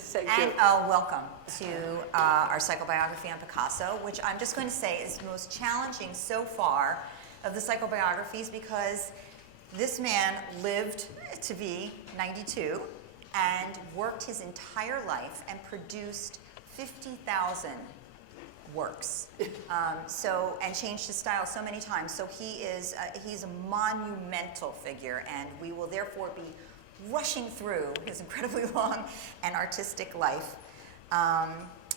Thank and you. welcome to our psychobiography on Picasso, which I'm just going to say is the most challenging so far of the psychobiographies, because this man lived to be 92 and worked his entire life and produced 50,000 works, and changed his style so many times. So he's a monumental figure, and we will therefore be rushing through his incredibly long and artistic life.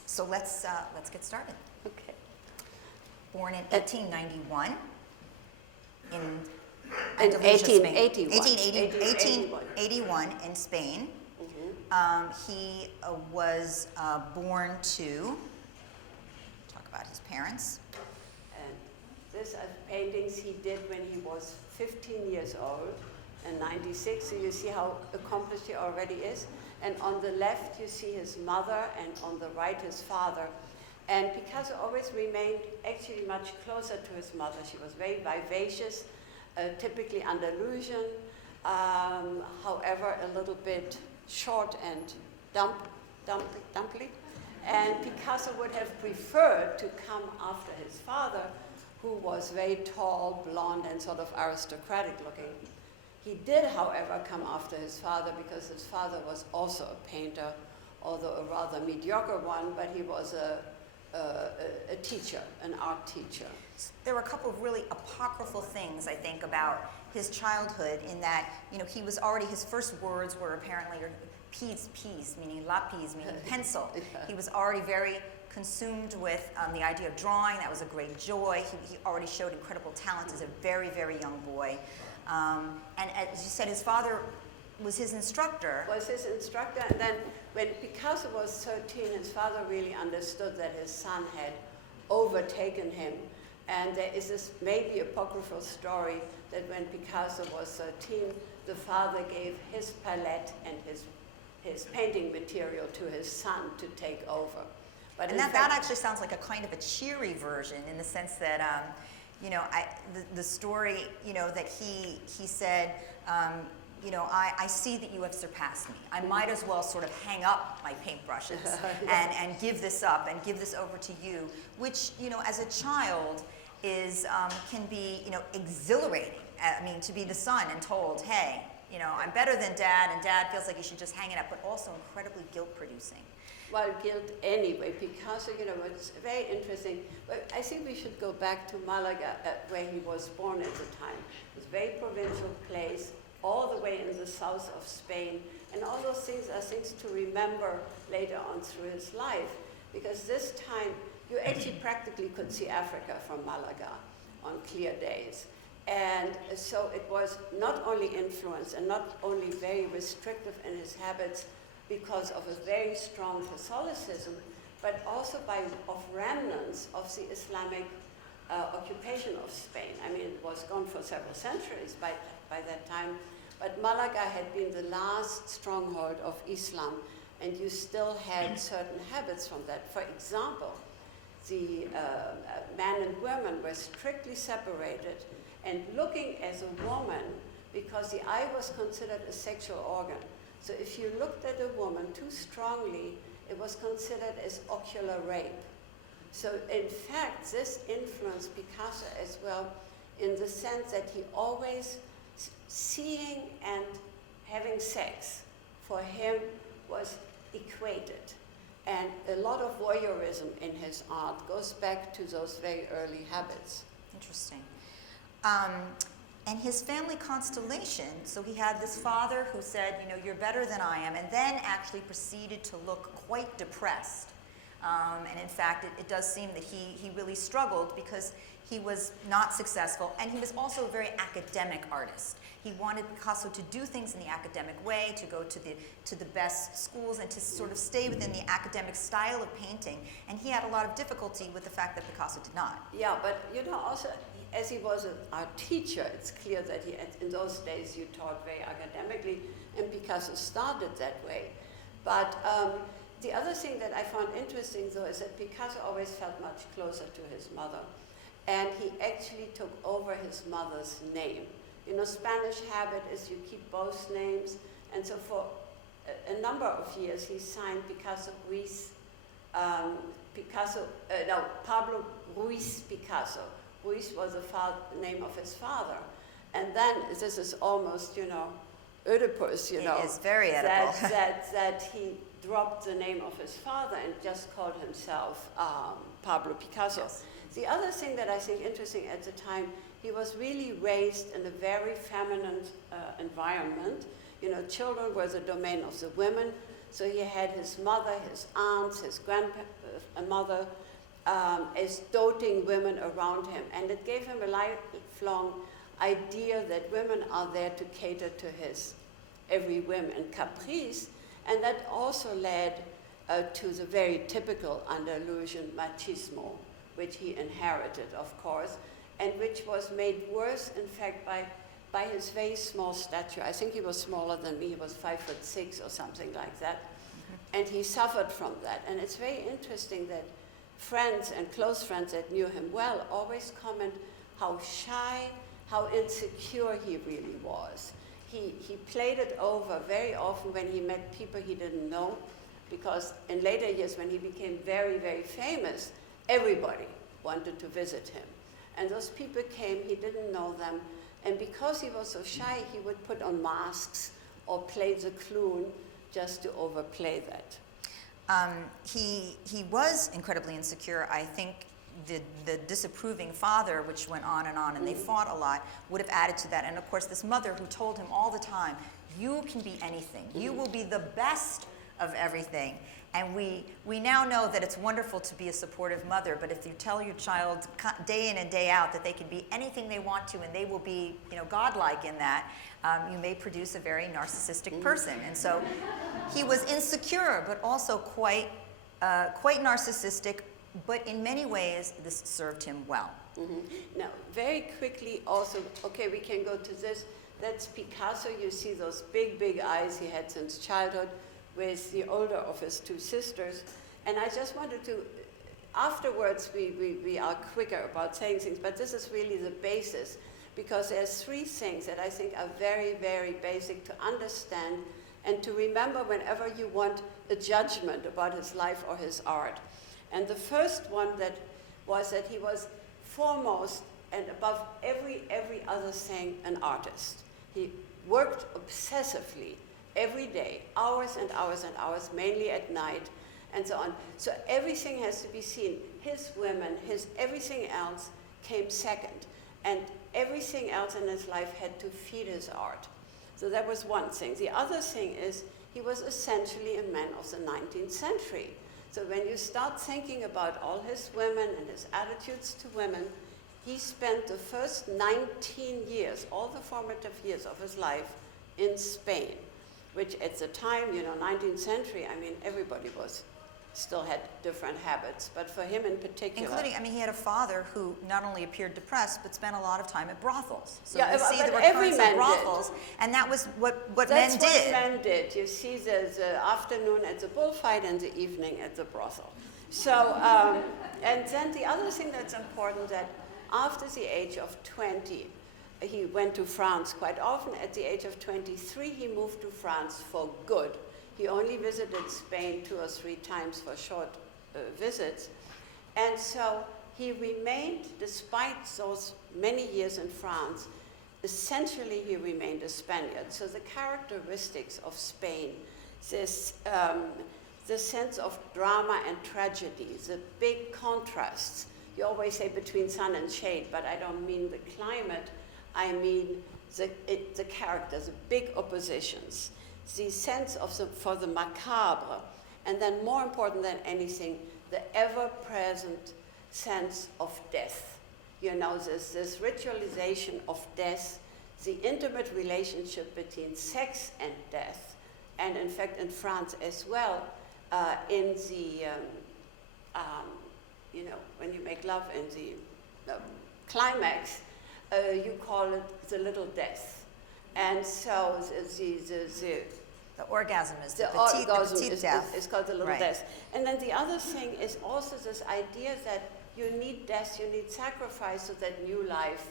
So let's get started. Okay. Born in 1891 in 1881 in Spain. Mm-hmm. He was born to, talk about his parents. And these are paintings he did when he was 15 years old and 96. So you see how accomplished he already is. And on the left you see his mother, and on the right his father. And Picasso always remained actually much closer to his mother. She was very vivacious, typically Andalusian, however a little bit short and dumpy. And Picasso would have preferred to come after his father, who was very tall, blonde, and sort of aristocratic looking. He did, however, come after his father because his father was also a painter, although a rather mediocre one, but he was a teacher, an art teacher. There were a couple of really apocryphal things, I think, about his childhood, in that, he was already, his first words were apparently peas, meaning lapis, meaning pencil. Yeah. He was already very consumed with the idea of drawing. That was a great joy. He already showed incredible talent as a very, very young boy. And as you said, his father was his instructor. And then when Picasso was 13, his father really understood that his son had overtaken him. And there is this maybe apocryphal story that when Picasso was 13, the father gave his palette and his painting material to his son to take over. But and that actually sounds like a kind of a cheery version, in the sense that, the story, that he said, I see that you have surpassed me. I might as well sort of hang up my paintbrushes and give this up and give this over to you, which, as a child can be, exhilarating. I mean, to be the son and told, hey, I'm better than Dad, and Dad feels like you should just hang it up, but also incredibly guilt-producing. Well, guilt anyway. Picasso, it's very interesting. But I think we should go back to Malaga, where he was born at the time. It was a very provincial place, all the way in the south of Spain. And all those things are things to remember later on through his life. Because this time, you actually practically could see Africa from Malaga on clear days. And so it was not only influenced and not only very restrictive in his habits because of a very strong Catholicism, but also of remnants of the Islamic occupation of Spain. I mean, it was gone for several centuries by that time, but Malaga had been the last stronghold of Islam, and you still had certain habits from that. For example, the man and women were strictly separated, and looking as a woman, because the eye was considered a sexual organ. So if you looked at a woman too strongly, it was considered as ocular rape. So in fact, this influenced Picasso as well, in the sense that he always seeing and having sex for him was equated. And a lot of voyeurism in his art goes back to those very early habits. Interesting. And his family constellation, so he had this father who said, you're better than I am, and then actually proceeded to look quite depressed. And in fact, it does seem that he really struggled because he was not successful, and he was also a very academic artist. He wanted Picasso to do things in the academic way, to go to the best schools, and to sort of stay within the academic style of painting. And he had a lot of difficulty with the fact that Picasso did not. Yeah, but also, as he was an art teacher, it's clear that in those days you taught very academically, and Picasso started that way. But the other thing that I found interesting, though, is that Picasso always felt much closer to his mother. And he actually took over his mother's name. Spanish habit is you keep both names, and so for a number of years, he signed Picasso Ruiz, Pablo Ruiz Picasso. Ruiz was the name of his father. And then, this is almost, Oedipus, It is very Oedipal. that he dropped the name of his father and just called himself Pablo Picasso. Yes. The other thing that I think interesting at the time, he was really raised in a very feminine environment. Children were the domain of the women. So he had his mother, his aunts, his grandmother, as doting women around him. And it gave him a lifelong idea that women are there to cater to his every whim and caprice. And that also led to the very typical Andalusian machismo, which he inherited, of course, and which was made worse, in fact, by his very small stature. I think he was smaller than me. He was 5'6" or something like that. Mm-hmm. And he suffered from that. And it's very interesting that friends and close friends that knew him well always comment how shy, how insecure he really was. He played it over very often when he met people he didn't know, because in later years when he became very, very famous, everybody wanted to visit him. And those people came, he didn't know them, and because he was so shy, he would put on masks or play the clown just to overplay that. He was incredibly insecure. I think the disapproving father, which went on, and they fought a lot, would have added to that. And of course, this mother who told him all the time, you can be anything. You will be the best of everything. And we now know that it's wonderful to be a supportive mother, but if you tell your child day in and day out that they can be anything they want to and they will be, godlike in that, you may produce a very narcissistic person. And so he was insecure, but also quite narcissistic, but in many ways this served him well. Mm-hmm. Now, very quickly also, okay, we can go to this. That's Picasso. You see those big, big eyes he had since childhood, with the older of his two sisters. And I just wanted to, afterwards we are quicker about saying things, but this is really the basis, because there's three things that I think are very, very basic to understand and to remember whenever you want a judgment about his life or his art. And the first one was that he was foremost and above every other thing an artist. He worked obsessively every day, hours and hours and hours, mainly at night, and so on. So everything has to be seen. His women, his everything else came second. And everything else in his life had to feed his art. So that was one thing. The other thing is he was essentially a man of the 19th century. So when you start thinking about all his women and his attitudes to women, he spent the first 19 years, all the formative years of his life, in Spain, which at the time, 19th century, everybody still had different habits, but for him in particular. Including, he had a father who not only appeared depressed, but spent a lot of time at brothels. So yeah, you see but the every recurrence man of brothels, did. And that was what men did. That's what men did. You see the afternoon at the bullfight and the evening at the brothel. So, and then the other thing that's important, that after the age of 20, he went to France quite often. At the age of 23, he moved to France for good. He only visited Spain 2 or 3 times for short visits. And so he remained, despite those many years in France, essentially he remained a Spaniard. So the characteristics of Spain, this the sense of drama and tragedy, the big contrasts. You always say between sun and shade, but I don't mean the climate. I mean the characters, the big oppositions, the sense of for the macabre, and then more important than anything, the ever-present sense of death. This ritualization of death, the intimate relationship between sex and death, and in fact in France as well, in the, when you make love in the climax, you call it the little death. And so the orgasm is the petite death. Is called the little right. death. And then the other thing is also this idea that you need death, you need sacrifice so that new life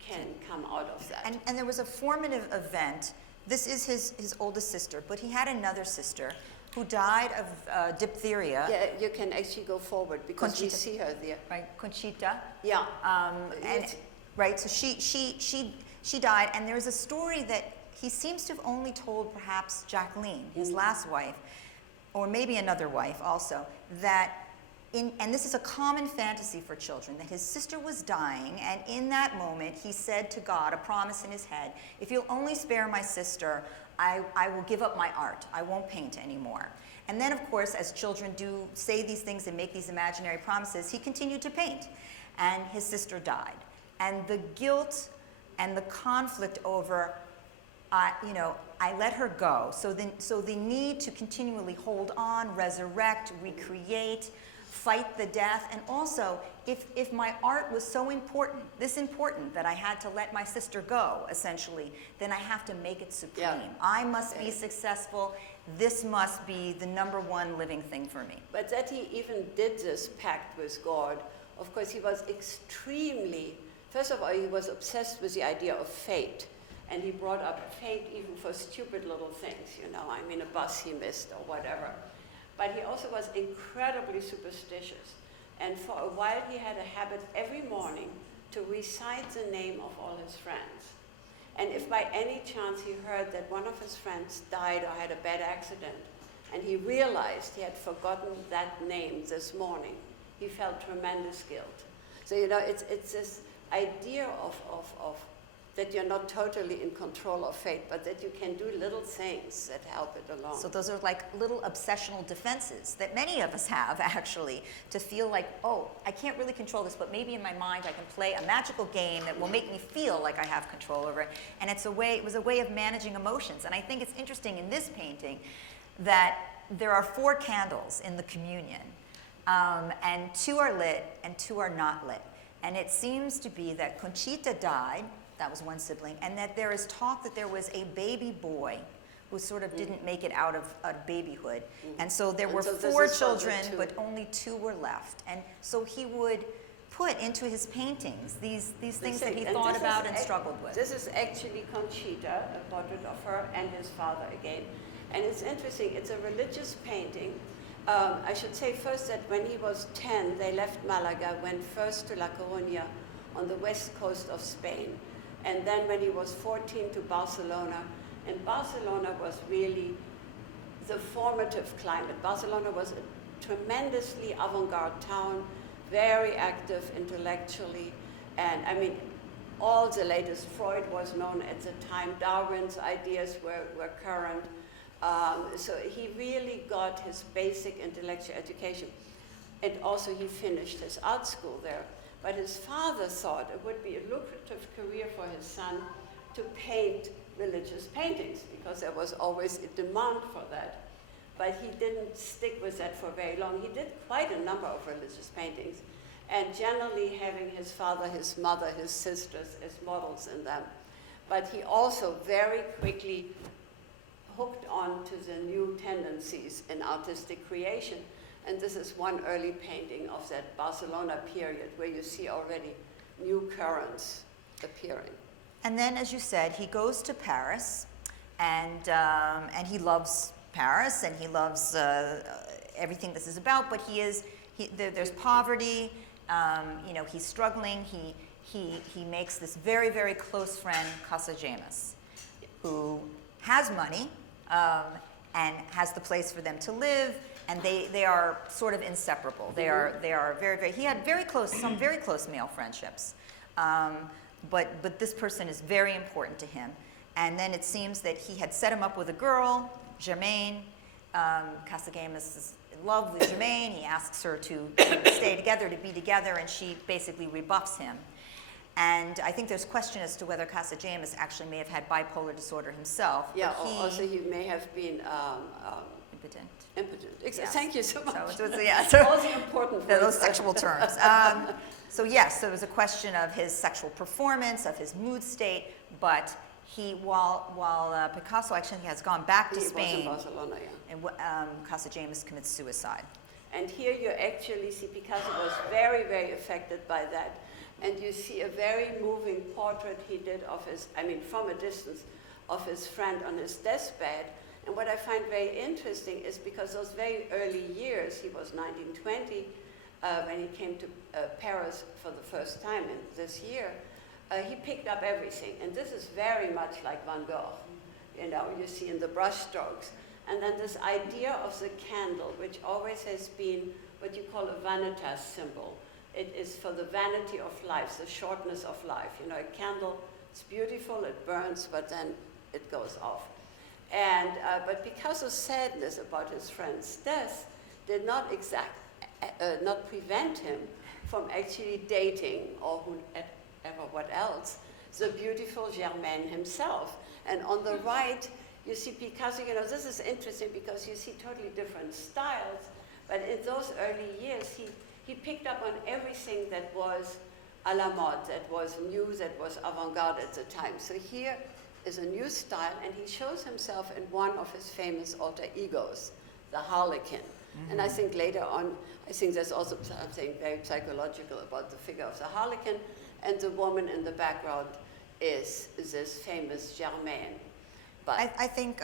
can come out of that. And there was a formative event this is his oldest sister, but he had another sister who died of diphtheria. Yeah, you can actually go forward because Conchita. we see her there. Right, Conchita. Yeah. Right, so she died, and there's a story that he seems to have only told perhaps Jacqueline, his last wife, or maybe another wife also, that and this is a common fantasy for children, that his sister was dying, and in that moment he said to God, a promise in his head, if you'll only spare my sister, I will give up my art. I won't paint anymore. And then, of course, as children do say these things and make these imaginary promises, he continued to paint, and his sister died. And the guilt and the conflict over, I let her go. So the need to continually hold on, resurrect, recreate, fight the death, and also if my art was so important, that I had to let my sister go, essentially, then I have to make it supreme. Yeah. I must be successful. This must be the #1 living thing for me. But that he even did this pact with God, of course, he was extremely, first of all, he was obsessed with the idea of fate. And he brought up fate even for stupid little things, a bus he missed or whatever. But he also was incredibly superstitious. And for a while he had a habit every morning to recite the name of all his friends. And if by any chance he heard that one of his friends died or had a bad accident, and he realized he had forgotten that name this morning, he felt tremendous guilt. So, it's this idea of that you're not totally in control of fate, but that you can do little things that help it along. So those are like little obsessional defenses that many of us have, actually, to feel like, oh, I can't really control this, but maybe in my mind I can play a magical game that will make me feel like I have control over it. And it was a way of managing emotions. And I think it's interesting in this painting that there are 4 candles in the communion, and 2 are lit and 2 are not lit. And it seems to be that Conchita died, that was one sibling, and that there is talk that there was a baby boy who sort of didn't make it out of babyhood. And so there were 4 children, but only 2 were left. And so he would put into his paintings these things that he thought about and struggled with. This is actually Conchita, a portrait of her and his father again. And it's interesting, it's a religious painting. I should say first that when he was 10, they left Malaga, went first to La Coruña on the west coast of Spain. And then when he was 14 to Barcelona, and Barcelona was really the formative climate. Barcelona was a tremendously avant-garde town, very active intellectually, and all the latest. Freud was known at the time, Darwin's ideas were current. So he really got his basic intellectual education. And also he finished his art school there. But his father thought it would be a lucrative career for his son to paint religious paintings, because there was always a demand for that. But he didn't stick with that for very long. He did quite a number of religious paintings, and generally having his father, his mother, his sisters as models in them. But he also very quickly hooked on to the new tendencies in artistic creation. And this is one early painting of that Barcelona period where you see already new currents appearing. And then, as you said, he goes to Paris, and he loves Paris, and he loves everything this is about. But there's poverty. He's struggling. He makes this very, very close friend, Casagemas, who has money and has the place for them to live. And they are sort of inseparable. They are very, very. He had some very close male friendships, but this person is very important to him. And then it seems that he had set him up with a girl, Germaine. Casagemas is in love with Germaine. He asks her to stay together, to be together, and she basically rebuffs him. And I think there's question as to whether Casagemas actually may have had bipolar disorder himself. Yeah, also he may have been impotent. Yes. Thank you so much. So all the important words. Those sexual terms. So yes, there was a question of his sexual performance, of his mood state, but while Picasso actually has gone back to Spain, was in Barcelona, yeah. And Casagemas commits suicide. And here you actually see Picasso was very, very affected by that. And you see a very moving portrait he did of his, from a distance, of his friend on his deathbed. And what I find very interesting is because those very early years, he was 1920, when he came to Paris for the first time in this year, he picked up everything. And this is very much like Van Gogh, you know, you see in the brushstrokes. And then this idea of the candle, which always has been what you call a vanitas symbol. It is for the vanity of life, the shortness of life. You know, a candle, it's beautiful, it burns, but then it goes off. And, but Picasso's sadness about his friend's death did not not prevent him from actually dating, or whoever what else, the beautiful Germaine himself. And on the right, you see Picasso. You know, this is interesting because you see totally different styles, but in those early years, he picked up on everything that was à la mode, that was new, that was avant-garde at the time. So here is a new style, and he shows himself in one of his famous alter egos, the Harlequin. Mm-hmm. And I think later on, I think there's also something very psychological about the figure of the Harlequin, and the woman in the background is this famous Germaine. But I think,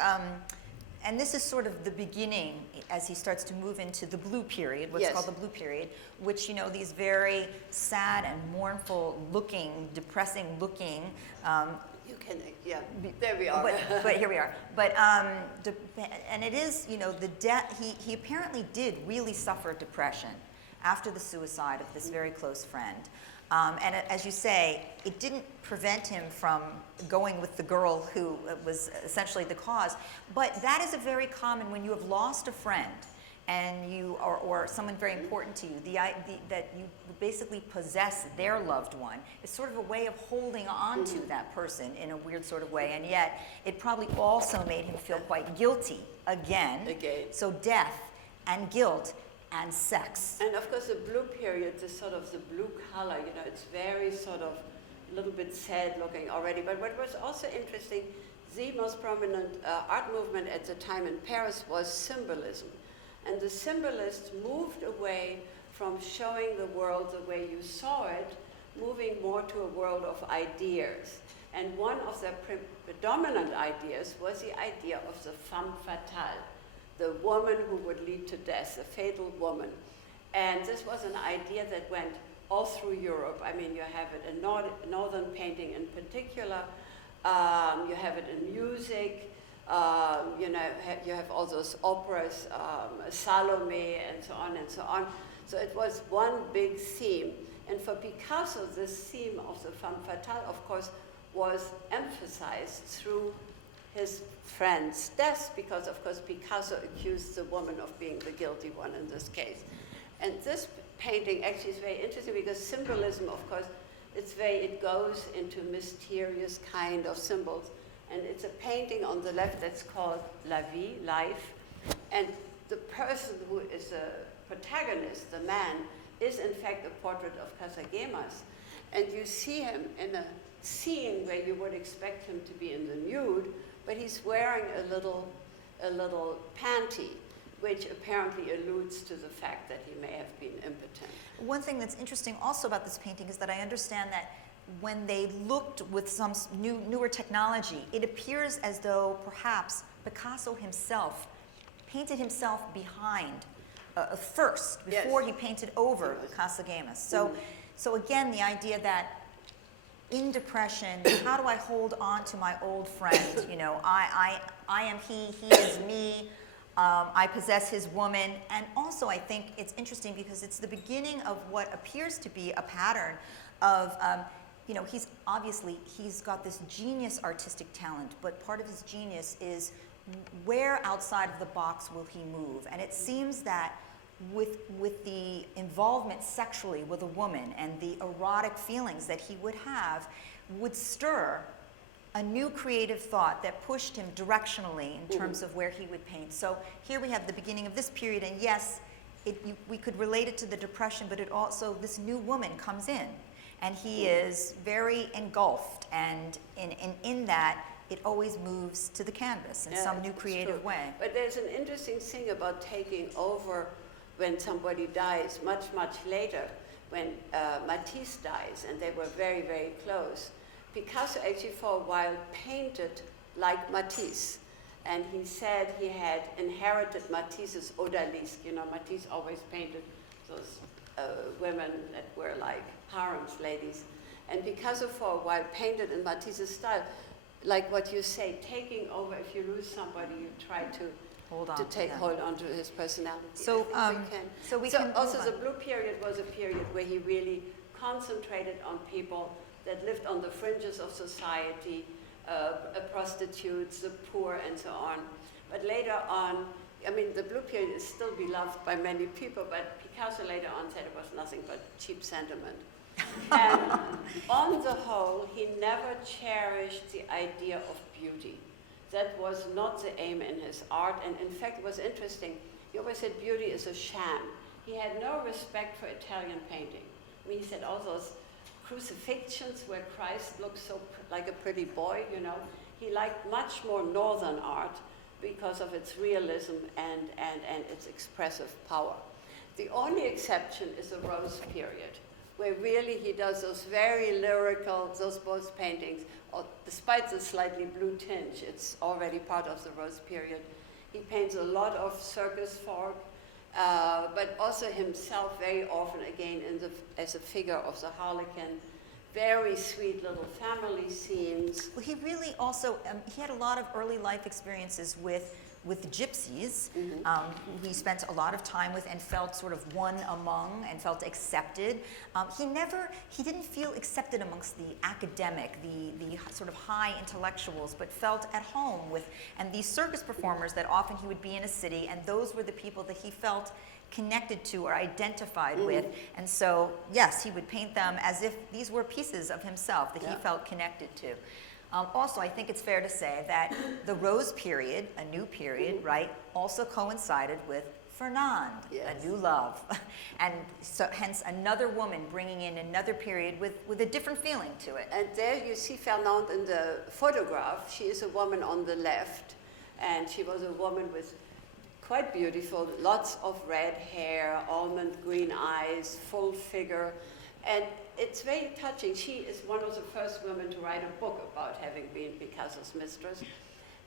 and this is sort of the beginning as he starts to move into the blue period, what's called the blue period, which, you know, these very sad and mournful looking, depressing looking, you can, yeah, there we are. But here we are. But, and it is, you know, the death, he apparently did really suffer depression after the suicide of this very close friend. And as you say, it didn't prevent him from going with the girl who was essentially the cause. But that is a very common, when you have lost a friend and you, or someone very important to you, that you basically possess their loved one, is sort of a way of holding on to that person in a weird sort of way. And yet, it probably also made him feel quite guilty again. So death and guilt and sex. And of course the blue period, the sort of the blue color, you know, it's very sort of a little bit sad looking already. But what was also interesting, the most prominent art movement at the time in Paris was symbolism. And the symbolists moved away from showing the world the way you saw it, moving more to a world of ideas. And one of their predominant ideas was the idea of the femme fatale, the woman who would lead to death, the fatal woman. And this was an idea that went all through Europe. I mean, you have it in northern painting in particular. You have it in music. You know, you have all those operas, Salome, and so on and so on. So it was one big theme. And for Picasso, this theme of the femme fatale, of course, was emphasized through his friend's death, because of course Picasso accused the woman of being the guilty one in this case. And this painting actually is very interesting because symbolism, of course, it goes into mysterious kind of symbols. And it's a painting on the left that's called La Vie, life. And the person who is the protagonist, the man, is in fact a portrait of Casagemas. And you see him in a scene where you would expect him to be in the nude, but he's wearing a little panty, which apparently alludes to the fact that he may have been impotent. One thing that's interesting also about this painting is that I understand that when they looked with some newer technology, it appears as though perhaps Picasso himself painted himself behind first, before he painted over Casagemas. So again, the idea that in depression, how do I hold on to my old friend? You know, I am he is me, I possess his woman. And also I think it's interesting because it's the beginning of what appears to be a pattern of, you know, he's got this genius artistic talent, but part of his genius is where outside of the box will he move? And it seems that with the involvement sexually with a woman and the erotic feelings that he would have would stir a new creative thought that pushed him directionally in terms of where he would paint. So here we have the beginning of this period, and yes, we could relate it to the Depression, but it also, this new woman comes in, and he is very engulfed, and in that, it always moves to the canvas in some new creative way. But there's an interesting thing about taking over when somebody dies much, much later, when Matisse dies, and they were very, very close. Picasso actually for a while painted like Matisse. And he said he had inherited Matisse's odalisque. You know, Matisse always painted those women that were like harems ladies. And Picasso for a while painted in Matisse's style, like what you say, taking over. If you lose somebody, you try to hold on to his personality. So, also the Blue Period was a period where he really concentrated on people that lived on the fringes of society, prostitutes, the poor, and so on. But later on, I mean, the Blue Period is still beloved by many people, but Picasso later on said it was nothing but cheap sentiment. And on the whole, he never cherished the idea of beauty. That was not the aim in his art, and in fact it was interesting. He always said beauty is a sham. He had no respect for Italian painting. I mean, he said all those crucifixions where Christ looks so like a pretty boy, you know. He liked much more northern art because of its realism and its expressive power. The only exception is the Rose Period, where really he does those very lyrical, those both paintings, despite the slightly blue tinge, it's already part of the Rose Period. He paints a lot of circus folk, but also himself very often, again, as a figure of the harlequin. Very sweet little family scenes. Well, he really also, he had a lot of early life experiences with gypsies, who he spent a lot of time with and felt sort of one among and felt accepted. He didn't feel accepted amongst the academic, the sort of high intellectuals, but felt at home with, and these circus performers that often he would be in a city, and those were the people that he felt connected to or identified with. And so, yes, he would paint them as if these were pieces of himself that he felt connected to. Also, I think it's fair to say that the Rose Period, a new period, right, also coincided with Fernande, a new love. And so hence another woman bringing in another period with a different feeling to it. And there you see Fernande in the photograph. She is a woman on the left, and she was a woman with quite beautiful, lots of red hair, almond green eyes, full figure. And it's very touching. She is one of the first women to write a book about having been Picasso's mistress.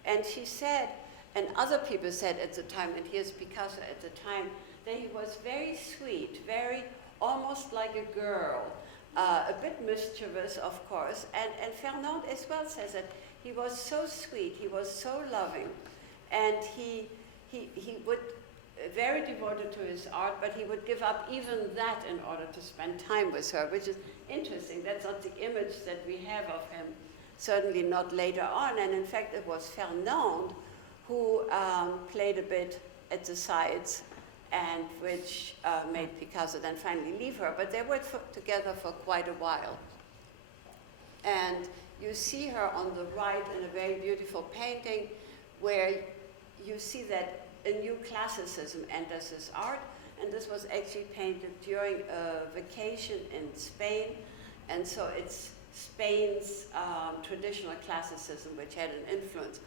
And she said, and other people said at the time, and here's Picasso at the time, that he was very sweet, very almost like a girl, a bit mischievous, of course. And Fernande as well says that he was so sweet, he was so loving, and he would very devoted to his art, but he would give up even that in order to spend time with her, which is interesting. That's not the image that we have of him, certainly not later on. And in fact, it was Fernande who played a bit at the sides, and which made Picasso then finally leave her. But they were together for quite a while. And you see her on the right in a very beautiful painting where you see that a new classicism enters his art, and this was actually painted during a vacation in Spain, and so it's Spain's traditional classicism which had an influence.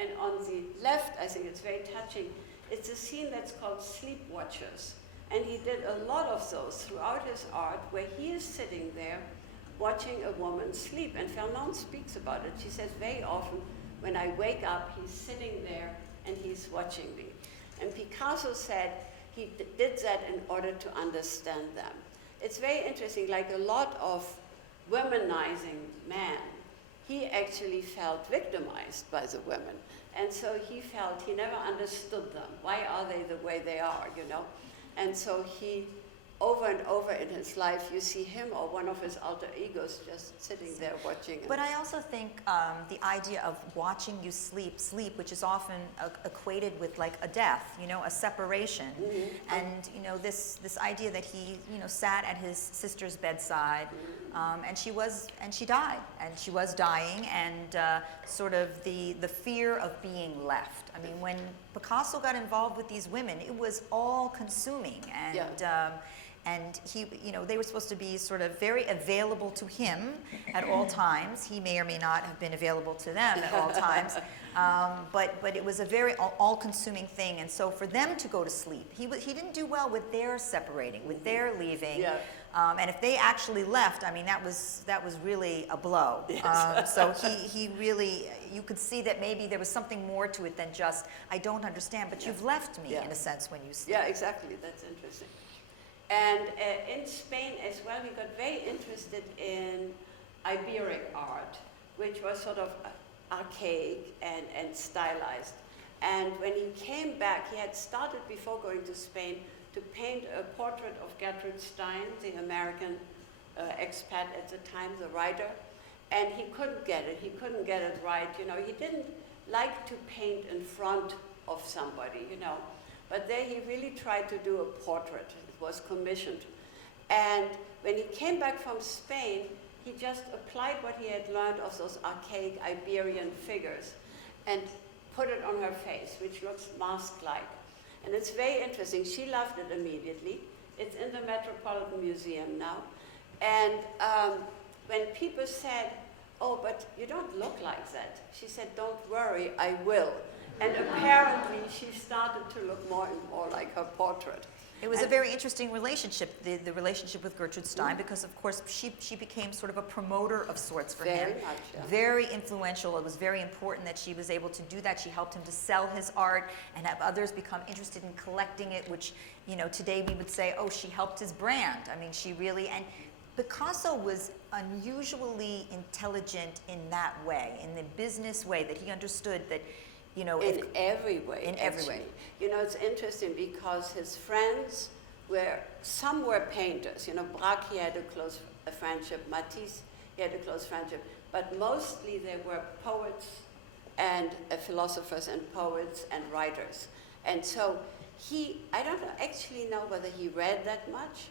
And on the left, I think it's very touching, it's a scene that's called Sleep Watchers, and he did a lot of those throughout his art where he is sitting there watching a woman sleep, and Fernande speaks about it. She says very often, when I wake up, he's sitting there and he's watching me. And Picasso said he did that in order to understand them. It's very interesting, like a lot of womanizing men, he actually felt victimized by the women. And so he felt he never understood them. Why are they the way they are, you know? And so he, over and over in his life, you see him or one of his alter egos just sitting there watching. But I also think the idea of watching you sleep, which is often equated with like a death, you know, a separation. And, you know, this idea that he, you know, sat at his sister's bedside, and she died, and she was dying, and sort of the fear of being left. I mean, when Picasso got involved with these women, it was all consuming, and and he, you know, they were supposed to be sort of very available to him at all times. He may or may not have been available to them at all times, but it was a very all-consuming thing. And so for them to go to sleep, he didn't do well with their separating, with their leaving. And if they actually left, I mean, that was really a blow. Yes. So he really, you could see that maybe there was something more to it than just, I don't understand, but you've left me, in a sense, when you Yeah, exactly. That's interesting. And in Spain as well, we got very interested in Iberic art, which was sort of archaic and stylized. And when he came back, he had started before going to Spain to paint a portrait of Gertrude Stein, the American expat at the time, the writer, and he couldn't get it. He couldn't get it right. You know, he didn't like to paint in front of somebody, you know. But there he really tried to do a portrait. It was commissioned. And when he came back from Spain, he just applied what he had learned of those archaic Iberian figures and put it on her face, which looks mask-like. And it's very interesting. She loved it immediately. It's in the Metropolitan Museum now. And when people said, oh, but you don't look like that, she said, don't worry, I will. And apparently she started to look more and more like her portrait. It was a very interesting relationship, the relationship with Gertrude Stein, because of course she became sort of a promoter of sorts for him. Very much, yeah. Very influential. It was very important that she was able to do that. She helped him to sell his art and have others become interested in collecting it, which, you know, today we would say, oh, she helped his brand. I mean, she really, and Picasso was unusually intelligent in that way, in the business way, that he understood that, you know, in every way. In every way. You know, it's interesting because his friends some were painters. You know, Braque, he had a close friendship. Matisse, he had a close friendship. But mostly they were poets and philosophers and poets and writers. And so I don't actually know whether he read that much,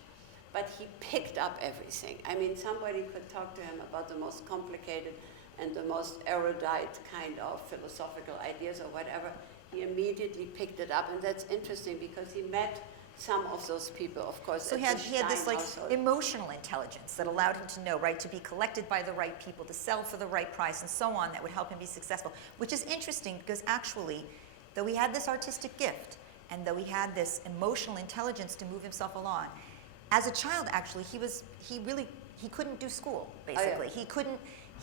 but he picked up everything. I mean, somebody could talk to him about the most complicated and the most erudite kind of philosophical ideas or whatever. He immediately picked it up, and that's interesting because he met some of those people, of course. So he had this like emotional intelligence that allowed him to know, right, to be collected by the right people, to sell for the right price, and so on, that would help him be successful. Which is interesting because actually, though he had this artistic gift, and though he had this emotional intelligence to move himself along, as a child, actually, he couldn't do school, basically. Oh, yeah.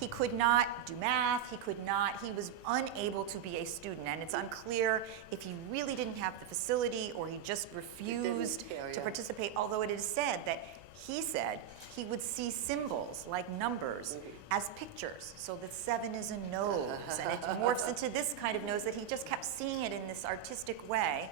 He could not do math, he was unable to be a student, and it's unclear if he really didn't have the facility or he just refused to participate, although it is said that he would see symbols like numbers as pictures, so that 7 is a nose, and it morphs into this kind of nose, that he just kept seeing it in this artistic way.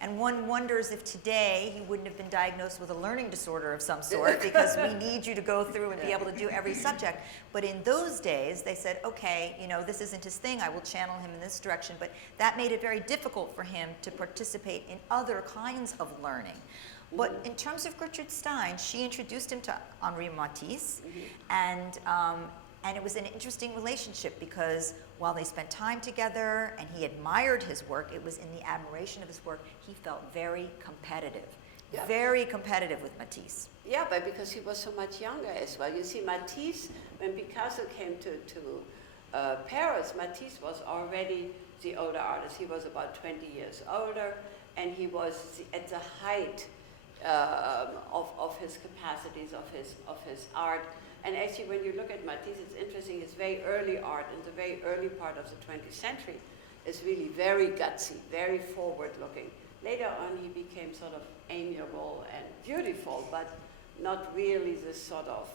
And one wonders if today he wouldn't have been diagnosed with a learning disorder of some sort, because we need you to go through and be able to do every subject. But in those days, they said, okay, you know, this isn't his thing, I will channel him in this direction. But that made it very difficult for him to participate in other kinds of learning. But in terms of Gertrude Stein, she introduced him to Henri Matisse, and it was an interesting relationship because while they spent time together and he admired his work, it was in the admiration of his work, he felt very competitive. Yeah. Very competitive with Matisse. Yeah, but because he was so much younger as well. You see, Matisse, when Picasso came to Paris, Matisse was already the older artist. He was about 20 years older, and he was at the height of his capacities, of his art. And actually, when you look at Matisse, it's interesting, his very early art in the very early part of the 20th century is really very gutsy, very forward-looking. Later on, he became sort of amiable and beautiful, but not really this sort of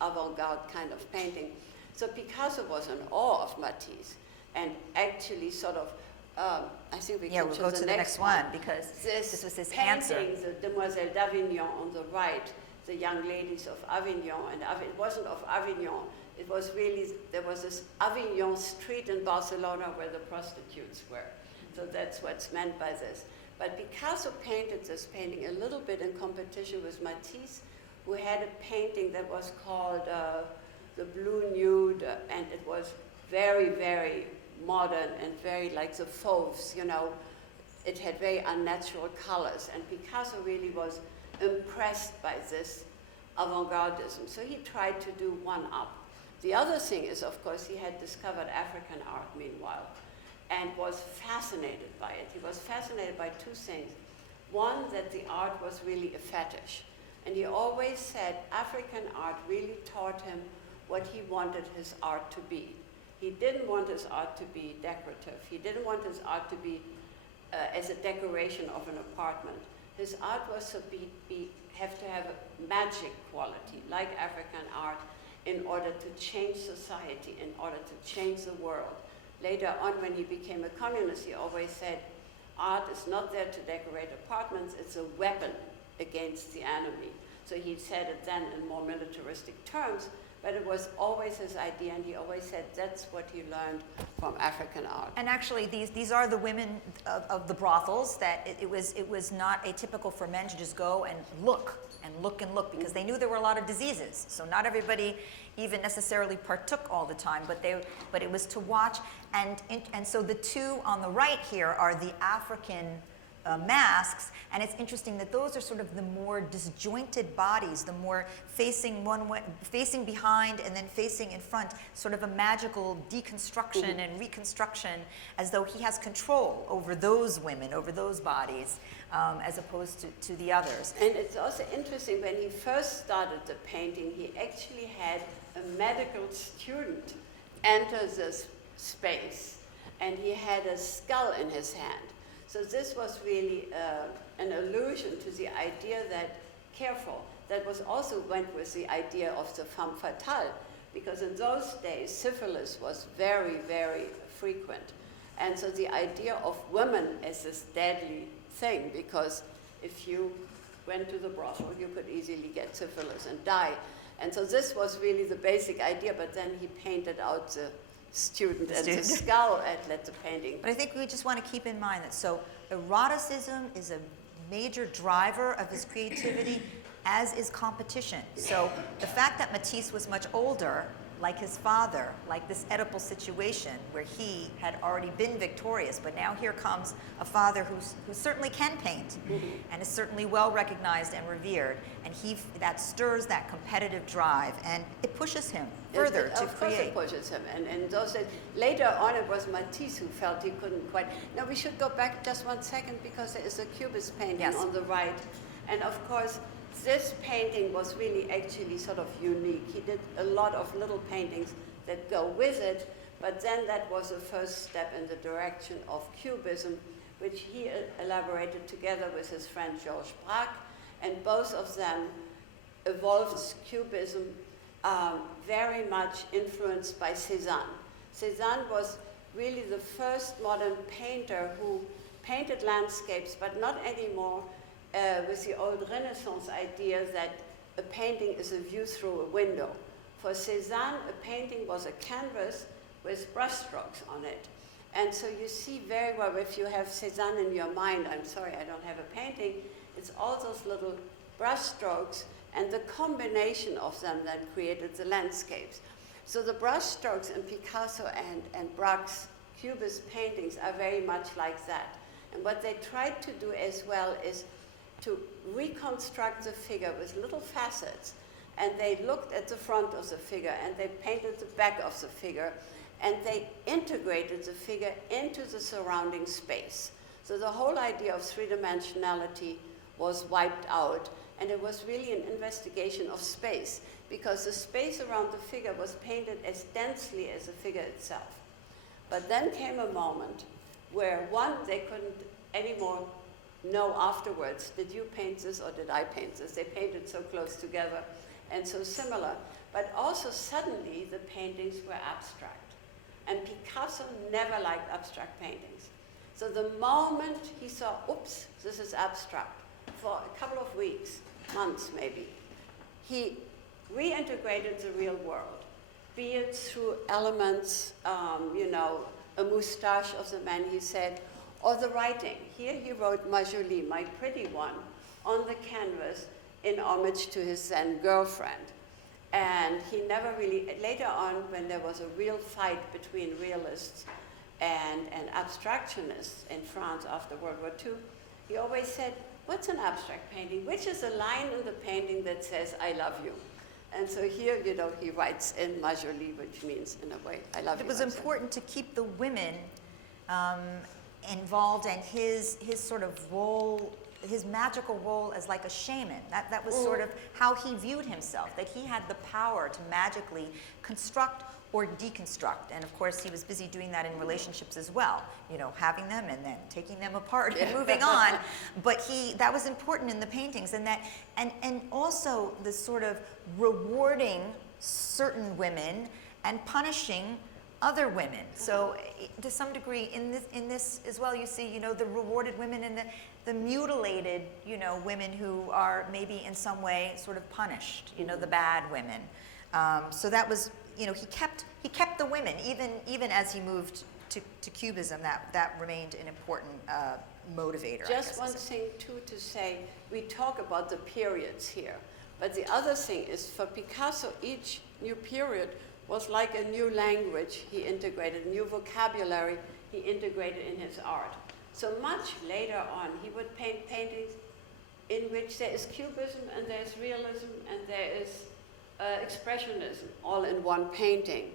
avant-garde kind of painting. So Picasso was in awe of Matisse, and actually sort of, I think we can we'll go to the next one, because this was his answer. The Demoiselle d'Avignon on the right, the young ladies of Avignon, and it wasn't of Avignon, it was really, there was this Avignon street in Barcelona where the prostitutes were. So that's what's meant by this. But Picasso painted this painting a little bit in competition with Matisse, who had a painting that was called The Blue Nude, and it was very, very modern and very like the Fauves, you know. It had very unnatural colors, and Picasso really was impressed by this avant-gardism. So he tried to do one up. The other thing is, of course, he had discovered African art meanwhile and was fascinated by it. He was fascinated by two things. One, that the art was really a fetish. And he always said African art really taught him what he wanted his art to be. He didn't want his art to be decorative. He didn't want his art to be as a decoration of an apartment. His art was to have to have a magic quality, like African art, in order to change society, in order to change the world. Later on, when he became a communist, he always said, art is not there to decorate apartments, it's a weapon against the enemy. So he said it then in more militaristic terms, but it was always his idea, and he always said that's what he learned from African art. And actually, these are the women of the brothels, that it was not atypical for men to just go and look and look and look, because they knew there were a lot of diseases. So not everybody even necessarily partook all the time, but it was to watch. And so the two on the right here are the African masks, and it's interesting that those are sort of the more disjointed bodies, the more facing one way, facing behind and then facing in front, sort of a magical deconstruction and reconstruction, as though he has control over those women, over those bodies, as opposed to the others. And it's also interesting, when he first started the painting, he actually had a medical student enter this space, and he had a skull in his hand. So this was really an allusion to the idea that, careful, that was also went with the idea of the femme fatale, because in those days syphilis was very, very frequent. And so the idea of women as this deadly thing, because if you went to the brothel, you could easily get syphilis and die. And so this was really the basic idea, but then he painted out the student and the skull at the painting. But I think we just want to keep in mind that so eroticism is a major driver of his creativity, as is competition. So the fact that Matisse was much older, like his father, like this Oedipal situation where he had already been victorious, but now here comes a father who certainly can paint and is certainly well recognized and revered, and that stirs that competitive drive, and it pushes him further to of course create. it pushes him, and those days, later on it was Matisse who felt he couldn't quite. Now we should go back just 1 second, because there is a Cubist painting on the right, and of course this painting was really actually sort of unique. He did a lot of little paintings that go with it, but then that was the first step in the direction of Cubism, which he elaborated together with his friend Georges Braque, and both of them evolved Cubism very much influenced by Cézanne. Cézanne was really the first modern painter who painted landscapes, but not anymore with the old Renaissance idea that a painting is a view through a window. For Cézanne, a painting was a canvas with brushstrokes on it. And so you see very well, if you have Cézanne in your mind, I'm sorry, I don't have a painting, it's all those little brushstrokes and the combination of them that created the landscapes. So the brushstrokes in Picasso and Braque's Cubist paintings are very much like that. And what they tried to do as well is to reconstruct the figure with little facets, and they looked at the front of the figure, and they painted the back of the figure, and they integrated the figure into the surrounding space. So the whole idea of three-dimensionality was wiped out, and it was really an investigation of space, because the space around the figure was painted as densely as the figure itself. But then came a moment where, one, they couldn't anymore know afterwards, did you paint this or did I paint this? They painted so close together and so similar. But also suddenly the paintings were abstract. And Picasso never liked abstract paintings. So the moment he saw, oops, this is abstract, for a couple of weeks, months maybe, he reintegrated the real world, be it through elements, a moustache of the man, he said, or the writing. Here he wrote Majoli, my pretty one, on the canvas in homage to his then girlfriend. And he never really, later on, when there was a real fight between realists and abstractionists in France after World War II, he always said, what's an abstract painting? Which is a line in the painting that says, I love you. And so here, he writes in Majoli, which means, in a way, I love you. It was important to keep the women involved, and his sort of role his magical role as like a shaman. That was sort of how he viewed himself, that he had the power to magically construct or deconstruct. And of course, he was busy doing that in relationships as well, you know, having them and then taking them apart and moving on. But that was important in the paintings, and also this sort of rewarding certain women and punishing other women. So to some degree in this as well, you see, you know, the rewarded women and the mutilated, you know, women who are maybe in some way sort of punished, you know, the bad women. So that was, you know, he kept the women, even as he moved to Cubism, that remained an important motivator. Just one thing too to say, we talk about the periods here, but the other thing is for Picasso, each new period was like a new language he integrated, a new vocabulary he integrated in his art. So much later on, he would paint paintings in which there is Cubism and there is realism and there is expressionism all in one painting.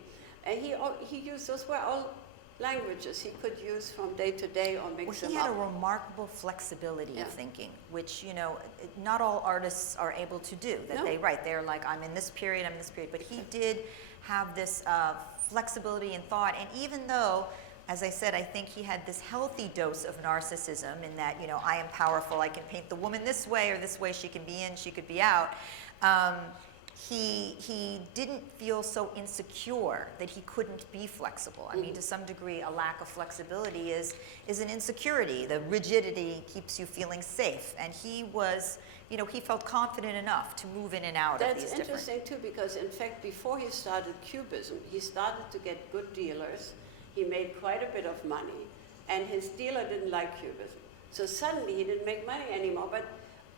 And he used, those were all languages he could use from day to day or mix them up. He had a remarkable flexibility of thinking, which, you know, not all artists are able to do. They write, they're like, I'm in this period, I'm in this period. But he did have this flexibility in thought. And even though, as I said, I think he had this healthy dose of narcissism in that, you know, I am powerful, I can paint the woman this way or this way, she can be in, she could be out. He didn't feel so insecure that he couldn't be flexible. I mean, to some degree, a lack of flexibility is an insecurity. The rigidity keeps you feeling safe. And he was, you know, he felt confident enough to move in and out of these different... That's interesting, too, because, in fact, before he started Cubism, he started to get good dealers. He made quite a bit of money, and his dealer didn't like Cubism. So suddenly, he didn't make money anymore, but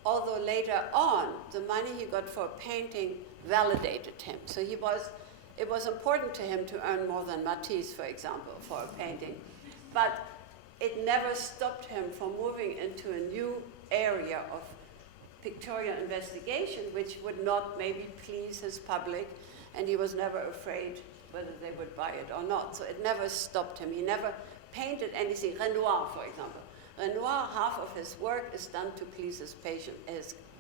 although later on, the money he got for painting validated him. So it was important to him to earn more than Matisse, for example, for a painting. But it never stopped him from moving into a new area of pictorial investigation, which would not maybe please his public, and he was never afraid whether they would buy it or not. So it never stopped him. He never painted anything. Renoir, for example. Renoir, half of his work is done to please his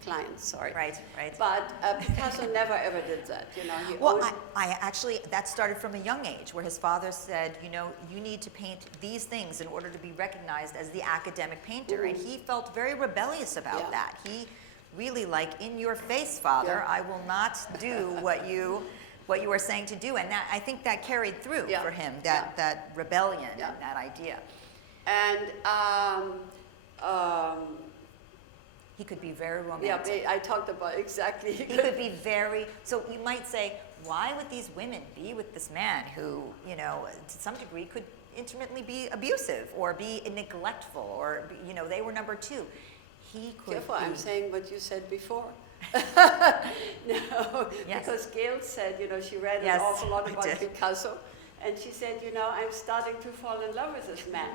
clients, sorry. Right. But Picasso never ever did that, you know. Well, I actually, that started from a young age, where his father said, you know, you need to paint these things in order to be recognized as the academic painter. And he felt very rebellious about that. He really, like, in your face, father, I will not do what you are saying to do. And that, I think that carried through for him, that rebellion and that idea. And he could be very romantic. Yeah, I talked about exactly. He could be very, so you might say, why would these women be with this man who, you know, to some degree could intimately be abusive or be neglectful, or, you know, they were number two. He could Careful, I'm saying what you said before. No, because Gail said, you know, she read an awful lot about Picasso, and she said, you know, I'm starting to fall in love with this man.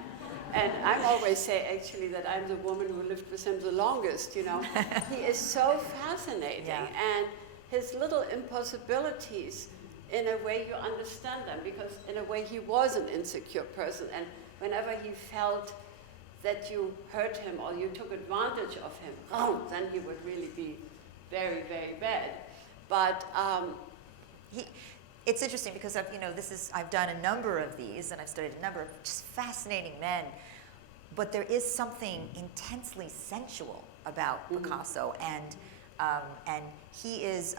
And I always say, actually, that I'm the woman who lived with him the longest, you know. He is so fascinating. And his little impossibilities, in a way you understand them, because in a way he was an insecure person. And whenever he felt that you hurt him or you took advantage of him, then he would really be very, very bad. But it's interesting because I've done a number of these, and I've studied a number of just fascinating men, but there is something intensely sensual about Picasso, and he is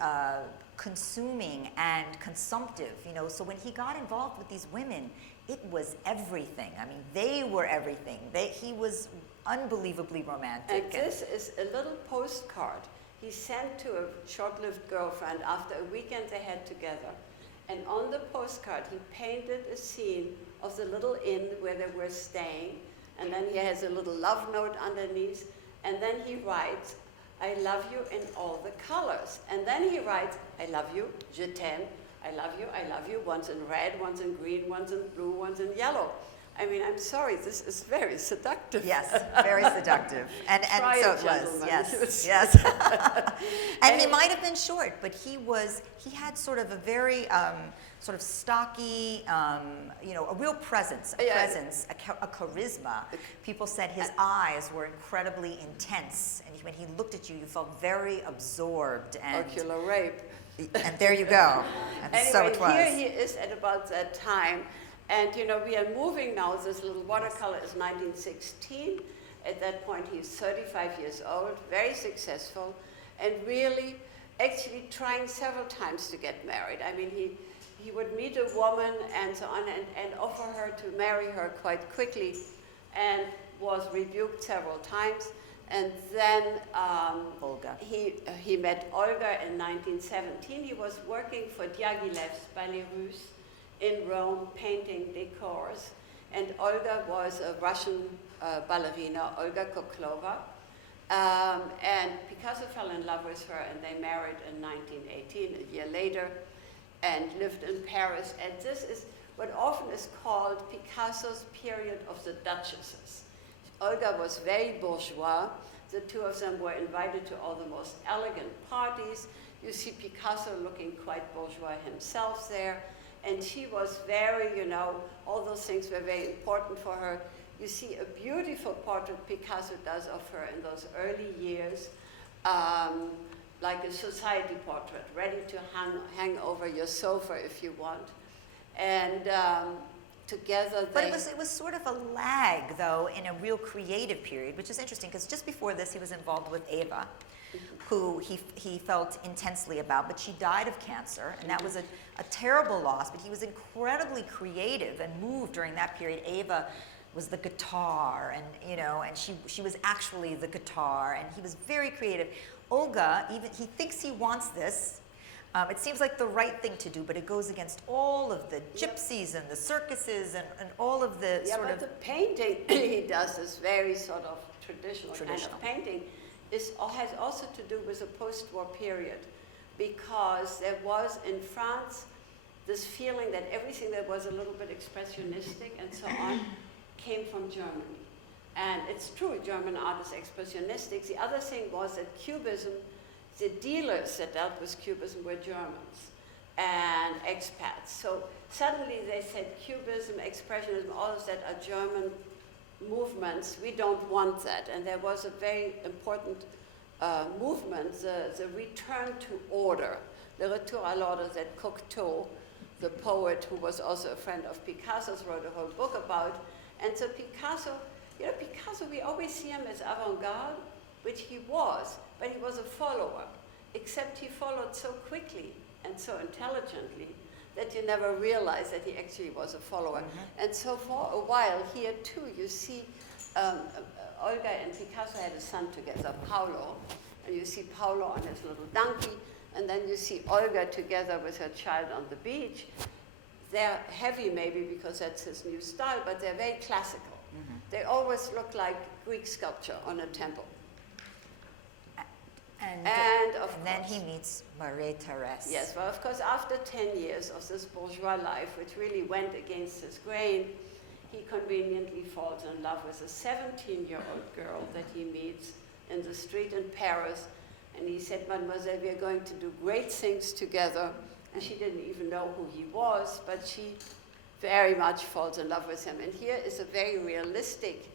consuming and consumptive, so when he got involved with these women, it was everything. I mean, they were everything. He was unbelievably romantic. And this is a little postcard he sent to a short-lived girlfriend after a weekend they had together. And on the postcard, he painted a scene of the little inn where they were staying. And then he has a little love note underneath. And then he writes, I love you in all the colors. And then he writes, I love you, je t'aime, I love you, once in red, once in green, once in blue, once in yellow. I mean, I'm sorry, this is very seductive. Yes, very seductive. And Try so it, it was. gentlemen. Yes, yes. And he might have been short, but he had sort of a very sort of stocky, a real presence, a charisma. People said his eyes were incredibly intense, and when he looked at you, you felt very absorbed. And ocular rape. And there you go. And anyway, so it was. Here he is at about that time. And, we are moving now. This little watercolor is 1916. At that point, he's 35 years old, very successful, and really actually trying several times to get married. I mean, he would meet a woman and so on and offer her to marry her quite quickly, and was rebuked several times. And then Olga. He met Olga in 1917. He was working for Diaghilev's Ballet Russe in Rome, painting decors. And Olga was a Russian ballerina, Olga Koklova. And Picasso fell in love with her, and they married in 1918, a year later, and lived in Paris. And this is what often is called Picasso's period of the duchesses. Olga was very bourgeois. The two of them were invited to all the most elegant parties. You see Picasso looking quite bourgeois himself there. And she was very, all those things were very important for her. You see a beautiful portrait Picasso does of her in those early years, like a society portrait, ready to hang over your sofa if you want. And together But it was sort of a lag, though, in a real creative period, which is interesting, because just before this, he was involved with Eva, who he felt intensely about, but she died of cancer, and that was a terrible loss, but he was incredibly creative and moved during that period. Eva was the guitar, and and she was actually the guitar, and he was very creative. Olga, even he thinks he wants this. It seems like the right thing to do, but it goes against all of the gypsies and the circuses and all of the sort of... the painting he does is very sort of traditional. Kind of painting. Has also to do with the post-war period, because there was in France this feeling that everything that was a little bit expressionistic and so on came from Germany. And it's true, German art is expressionistic. The other thing was that Cubism, the dealers that dealt with Cubism were Germans and expats. So suddenly they said Cubism, Expressionism, all of that are German movements. We don't want that. And there was a very important movement, the return to order, le retour à l'ordre, that Cocteau, the poet who was also a friend of Picasso's, wrote a whole book about. And so Picasso, Picasso, we always see him as avant-garde, which he was, but he was a follower, except he followed so quickly and so intelligently that you never realized that he actually was a follower. Mm-hmm. And so for a while here too, you see Olga and Picasso had a son together, Paolo, and you see Paolo on his little donkey, and then you see Olga together with her child on the beach. They're heavy maybe because that's his new style, but they're very classical. Mm-hmm. They always look like Greek sculpture on a temple. And then he meets Marie-Thérèse. Yes, well, of course, after 10 years of this bourgeois life, which really went against his grain, he conveniently falls in love with a 17-year-old girl that he meets in the street in Paris. And he said, Mademoiselle, we are going to do great things together. And she didn't even know who he was, but she very much falls in love with him. And here is a very realistic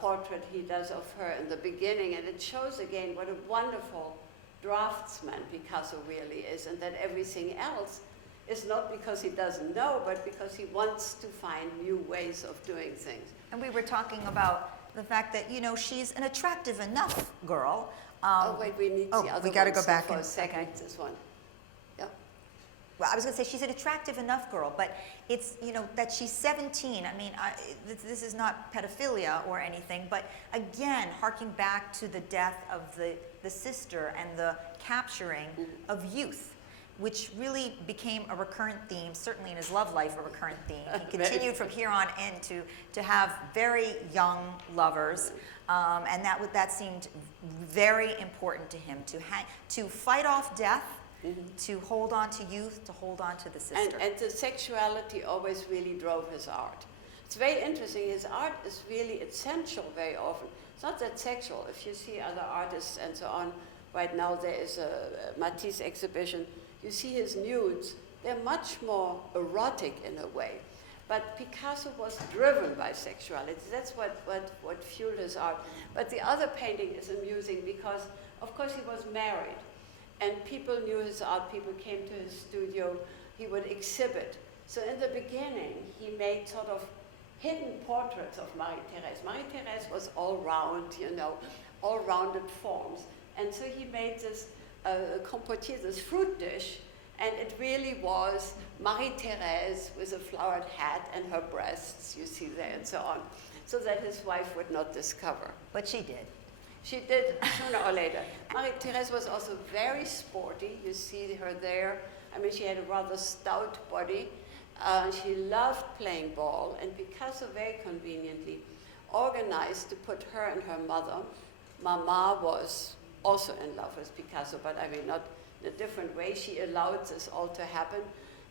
portrait he does of her in the beginning, and it shows again what a wonderful draftsman Picasso really is, and that everything else is not because he doesn't know, but because he wants to find new ways of doing things. And we were talking about the fact that, she's an attractive enough girl. Oh, wait, we need the other we got to go one back for in a second, okay. This one. Yeah. Well, I was going to say she's an attractive enough girl, but it's, that she's 17. I mean, this is not pedophilia or anything, but again, harking back to the death of the sister and the capturing of youth, which really became a recurrent theme, certainly in his love life, a recurrent theme. He continued from here on in to have very young lovers, and that seemed very important to him, to fight off death, mm-hmm. to hold on to youth, to hold on to the sister. And the sexuality always really drove his art. it's very interesting. His art is really essential very often. It's not that sexual. If you see other artists and so on, right now there is a Matisse exhibition, you see his nudes, they're much more erotic in a way. But Picasso was driven by sexuality. That's what fueled his art. But the other painting is amusing because, of course, he was married. And people knew his art. People came to his studio. He would exhibit. So in the beginning, he made sort of hidden portraits of Marie-Thérèse. Marie-Thérèse was all round, all rounded forms. And so he made this compotier, this fruit dish, and it really was Marie-Thérèse with a flowered hat and her breasts, you see there, and so on, so that his wife would not discover. But she did. She did sooner or later. Marie-Thérèse was also very sporty. You see her there. I mean, she had a rather stout body. She loved playing ball, and Picasso very conveniently organized to put her and her mother. Mama was also in love with Picasso, but I mean, not in a different way. She allowed this all to happen.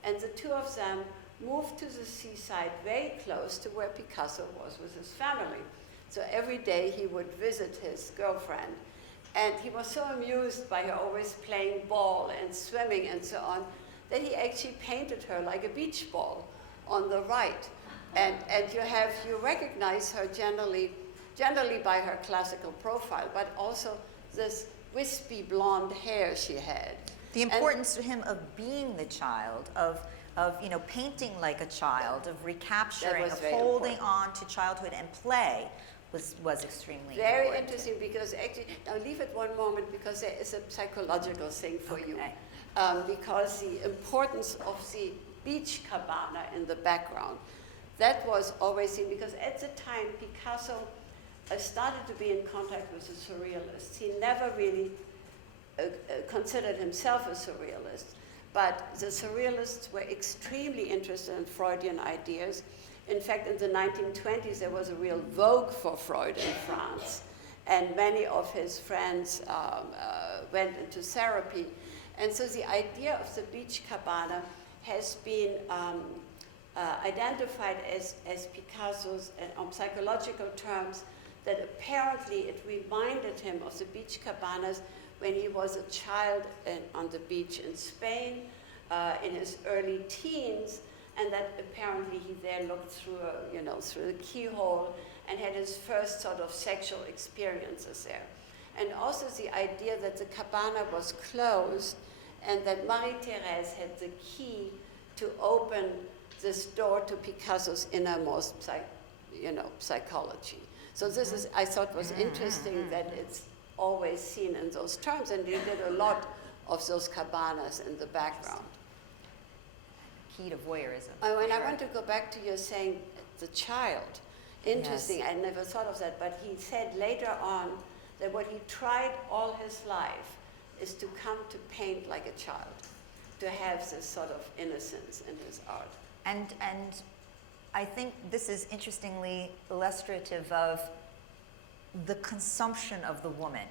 And the two of them moved to the seaside very close to where Picasso was with his family. So every day he would visit his girlfriend. And he was so amused by her always playing ball and swimming and so on, that he actually painted her like a beach ball on the right. And you recognize her generally by her classical profile, but also this wispy blonde hair she had. The importance to him of being the child, of painting like a child, of recapturing, of holding on to childhood and play was extremely very important. interesting, because actually, now leave it one moment, because there is a psychological thing for you. Because the importance of the beach cabana in the background, that was always seen, because at the time Picasso started to be in contact with the surrealists. He never really considered himself a surrealist, but the surrealists were extremely interested in Freudian ideas. In fact, in the 1920s, there was a real vogue for Freud in France, and many of his friends went into therapy. And so the idea of the beach cabana has been identified as Picasso's, on psychological terms, that apparently it reminded him of the beach cabanas when he was a child on the beach in Spain in his early teens, and that apparently he there looked through the keyhole and had his first sort of sexual experiences there. And also the idea that the cabana was closed and that Marie-Thérèse had the key to open this door to Picasso's innermost psychology. So this is, I thought, was interesting that it's always seen in those terms, and he did a lot of those cabanas in the background. Key to voyeurism. When I want to go back to your saying the child, interesting, I never thought of that, but he said later on that what he tried all his life is to come to paint like a child, to have this sort of innocence in his art. And I think this is interestingly illustrative of the consumption of the woman,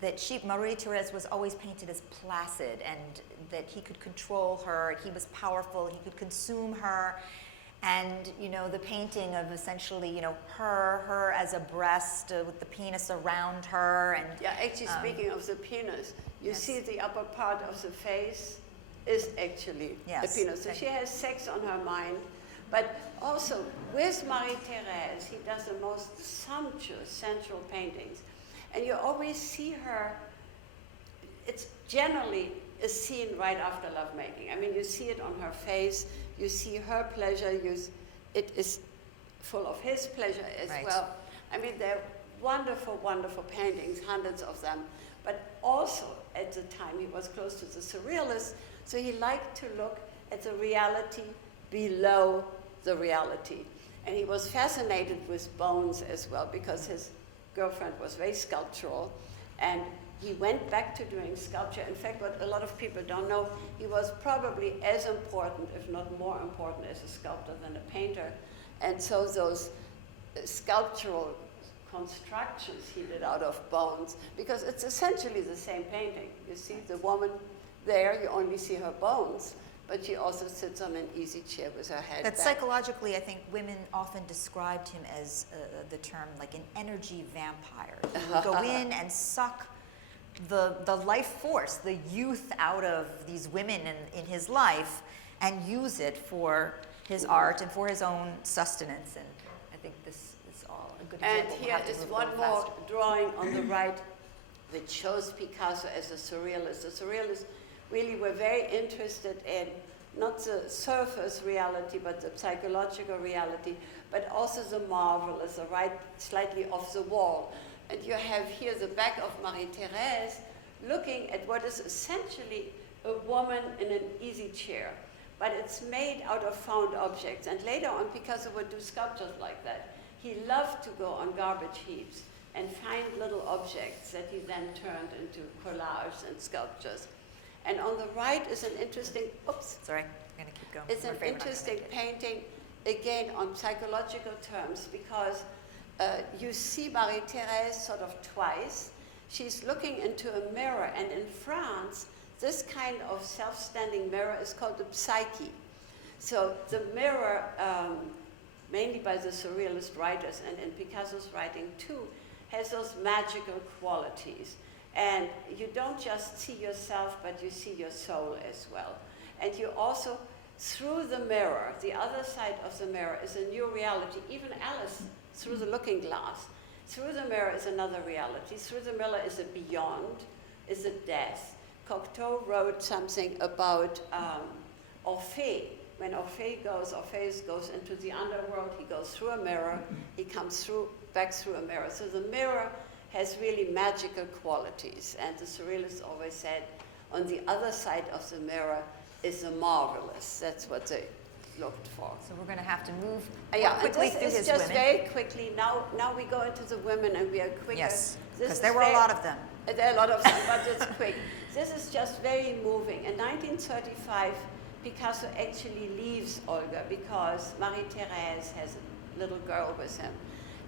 that Marie-Thérèse was always painted as placid, and that he could control her, he was powerful, he could consume her, and, the painting of essentially, her as a breast with the penis around her. And yeah, actually speaking of the penis, you see the upper part of the face is actually the penis. So she has sex on her mind. But also, with Marie-Thérèse, he does the most sumptuous, sensual paintings. And you always see her, it's generally a scene right after lovemaking. I mean, you see it on her face, you see her pleasure, it is full of his pleasure as well. I mean, they're wonderful, wonderful paintings, hundreds of them. But also, at the time, he was close to the surrealists, so he liked to look at the reality below the reality. And he was fascinated with bones as well, because his girlfriend was very sculptural, and he went back to doing sculpture. In fact, what a lot of people don't know, he was probably as important, if not more important, as a sculptor than a painter. And so those sculptural constructions he did out of bones, because it's essentially the same painting. You see the woman there, you only see her bones, but she also sits on an easy chair with her head That back. psychologically, I think women often described him as the term like an energy vampire. He would go in and suck the life force, the youth out of these women in his life and use it for his art and for his own sustenance. And I think this is all a good And example. We'll here have to is move a one little more faster. drawing on the right that shows Picasso as a surrealist. The surrealists really were very interested in not the surface reality, but the psychological reality, but also the marvelous, the right slightly off the wall. And you have here the back of Marie-Thérèse looking at what is essentially a woman in an easy chair. But it's made out of found objects. And later on, Picasso would do sculptures like that. He loved to go on garbage heaps and find little objects that he then turned into collages and sculptures. And on the right is an interesting, Sorry, I'm going to keep going. it's I'm an afraid we're not gonna interesting make it. painting, again, on psychological terms, because you see Marie-Thérèse sort of twice. She's looking into a mirror, and in France, this kind of self-standing mirror is called the psyche. So the mirror, mainly by the surrealist writers, and in Picasso's writing too, has those magical qualities. And you don't just see yourself, but you see your soul as well. And you also, through the mirror, the other side of the mirror is a new reality. Even Alice, through the looking glass, through the mirror is another reality. Through the mirror is a beyond, is a death. Cocteau wrote something about Orpheus. When Orpheus goes into the underworld, he goes through a mirror, he comes back through a mirror. So the mirror has really magical qualities. And the surrealists always said, on the other side of the mirror is the marvelous. That's what they looked for. So we're going to have to move Yeah, quickly and through this his is just women. very quickly. Now we go into the women, and we are quicker. Yes, This because is there were a very- lot of them. There are a lot of them, but it's quick. This is just very moving. In 1935, Picasso actually leaves Olga because Marie-Thérèse has a little girl with him.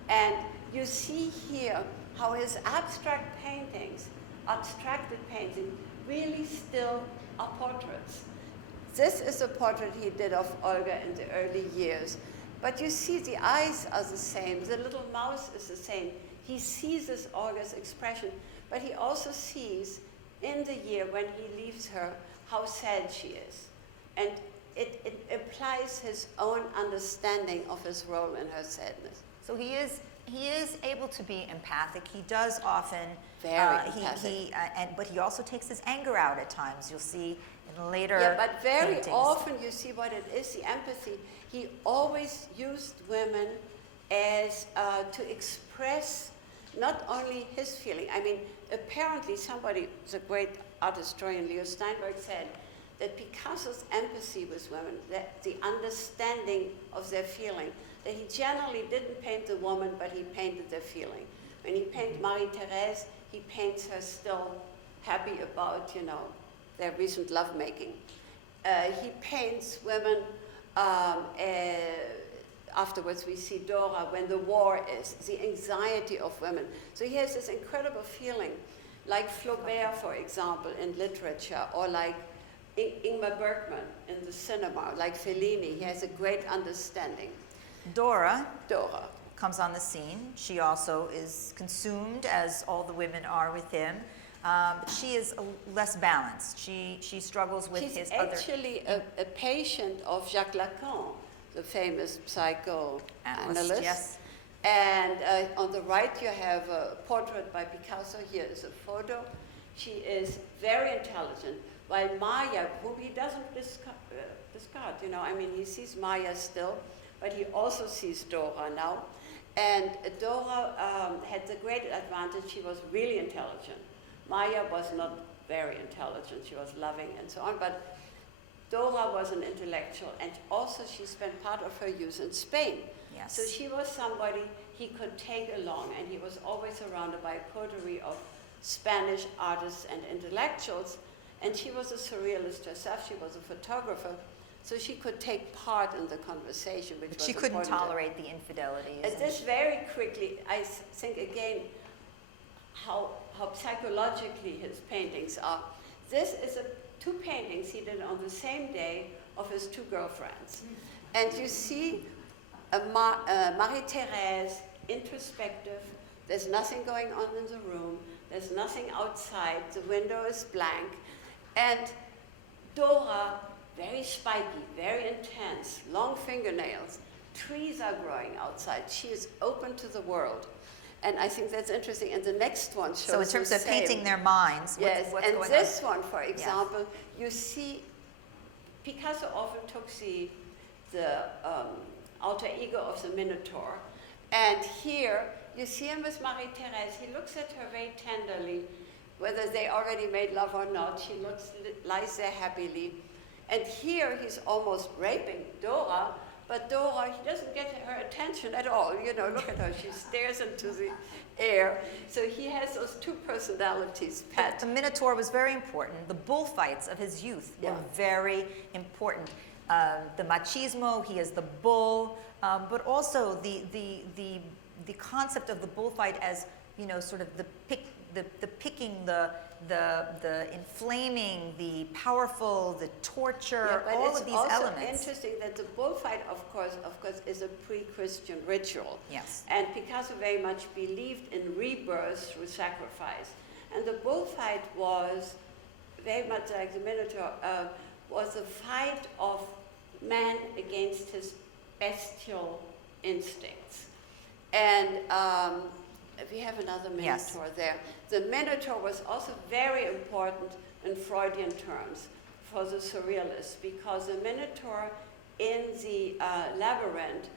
And you see here how his abstracted paintings, really still are portraits. This is a portrait he did of Olga in the early years. But you see the eyes are the same, the little mouth is the same. He sees this Olga's expression, but he also sees in the year when he leaves her how sad she is. And it implies his own understanding of his role in her sadness. So he is able to be empathic. He does often. Very empathic. But he also takes his anger out at times. You'll see in later Yeah, but very paintings. often you see what it is, the empathy. He always used women as to express not only his feeling. I mean, apparently somebody, the great art historian Leo Steinberg, said that Picasso's empathy with women, that the understanding of their feeling, that he generally didn't paint the woman, but he painted their feeling. When he painted Marie-Thérèse, he paints her still happy about, their recent lovemaking. He paints women, afterwards we see Dora, when the war is, the anxiety of women. So he has this incredible feeling, like Flaubert, for example, in literature, or like Ingmar Bergman in the cinema, like Fellini. He has a great understanding. Dora Dora. comes on the scene. She also is consumed, as all the women are with him. But she is less balanced. She struggles with She's his other... actually a patient of Jacques Lacan, the famous psychoanalyst. Yes. And on the right you have a portrait by Picasso. Here is a photo. She is very intelligent, while Maya, whom he doesn't discard, he sees Maya still, but he also sees Dora now. And Dora had the great advantage, she was really intelligent. Maya was not very intelligent, she was loving and so on, but Dora was an intellectual, and also she spent part of her youth in Spain. Yes. So she was somebody he could take along, and he was always surrounded by a coterie of Spanish artists and intellectuals, and she was a surrealist herself, she was a photographer, so she could take part in the conversation, which But was she couldn't important. tolerate the infidelities. And this very quickly, I think again, how psychologically his paintings are. This is a two paintings he did on the same day of his two girlfriends. And you see Marie-Thérèse, introspective. There's nothing going on in the room. There's nothing outside. The window is blank. And Dora, very spiky, very intense, long fingernails. Trees are growing outside. She is open to the world. And I think that's interesting. And the next one shows So in terms the of same. painting their minds, Yes, what's and going this on? one, for example, you see, Picasso often took the alter ego of the Minotaur. And here, you see him with Marie-Thérèse. He looks at her very tenderly, whether they already made love or not. She lies there happily. And here, he's almost raping Dora, but Dora, he doesn't get her attention at all. You know, look at her. She stares into the air. So he has those two personalities, Pat. The Minotaur was very important. The bullfights of his youth were very important. The machismo, he is the bull, but also the concept of the bullfight as, you know, sort of the picking, the inflaming, the powerful, the torture, all of these elements. It's also interesting that the bullfight, of course, is a pre-Christian ritual. Yes. And Picasso very much believed in rebirth through sacrifice. And the bullfight was very much like the Minotaur, was a fight of man against his bestial instincts. And we have another Minotaur there. The Minotaur was also very important in Freudian terms for the surrealists, because the Minotaur in the labyrinth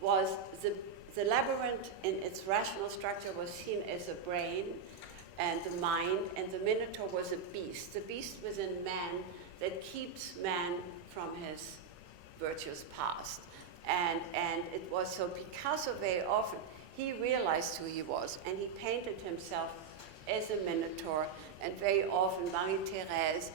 was the labyrinth in its rational structure was seen as a brain and the mind, and the Minotaur was a beast, the beast within man that keeps man from his virtuous past. And it was so Picasso very often, he realized who he was, and he painted himself as a Minotaur, and very often Marie-Thérèse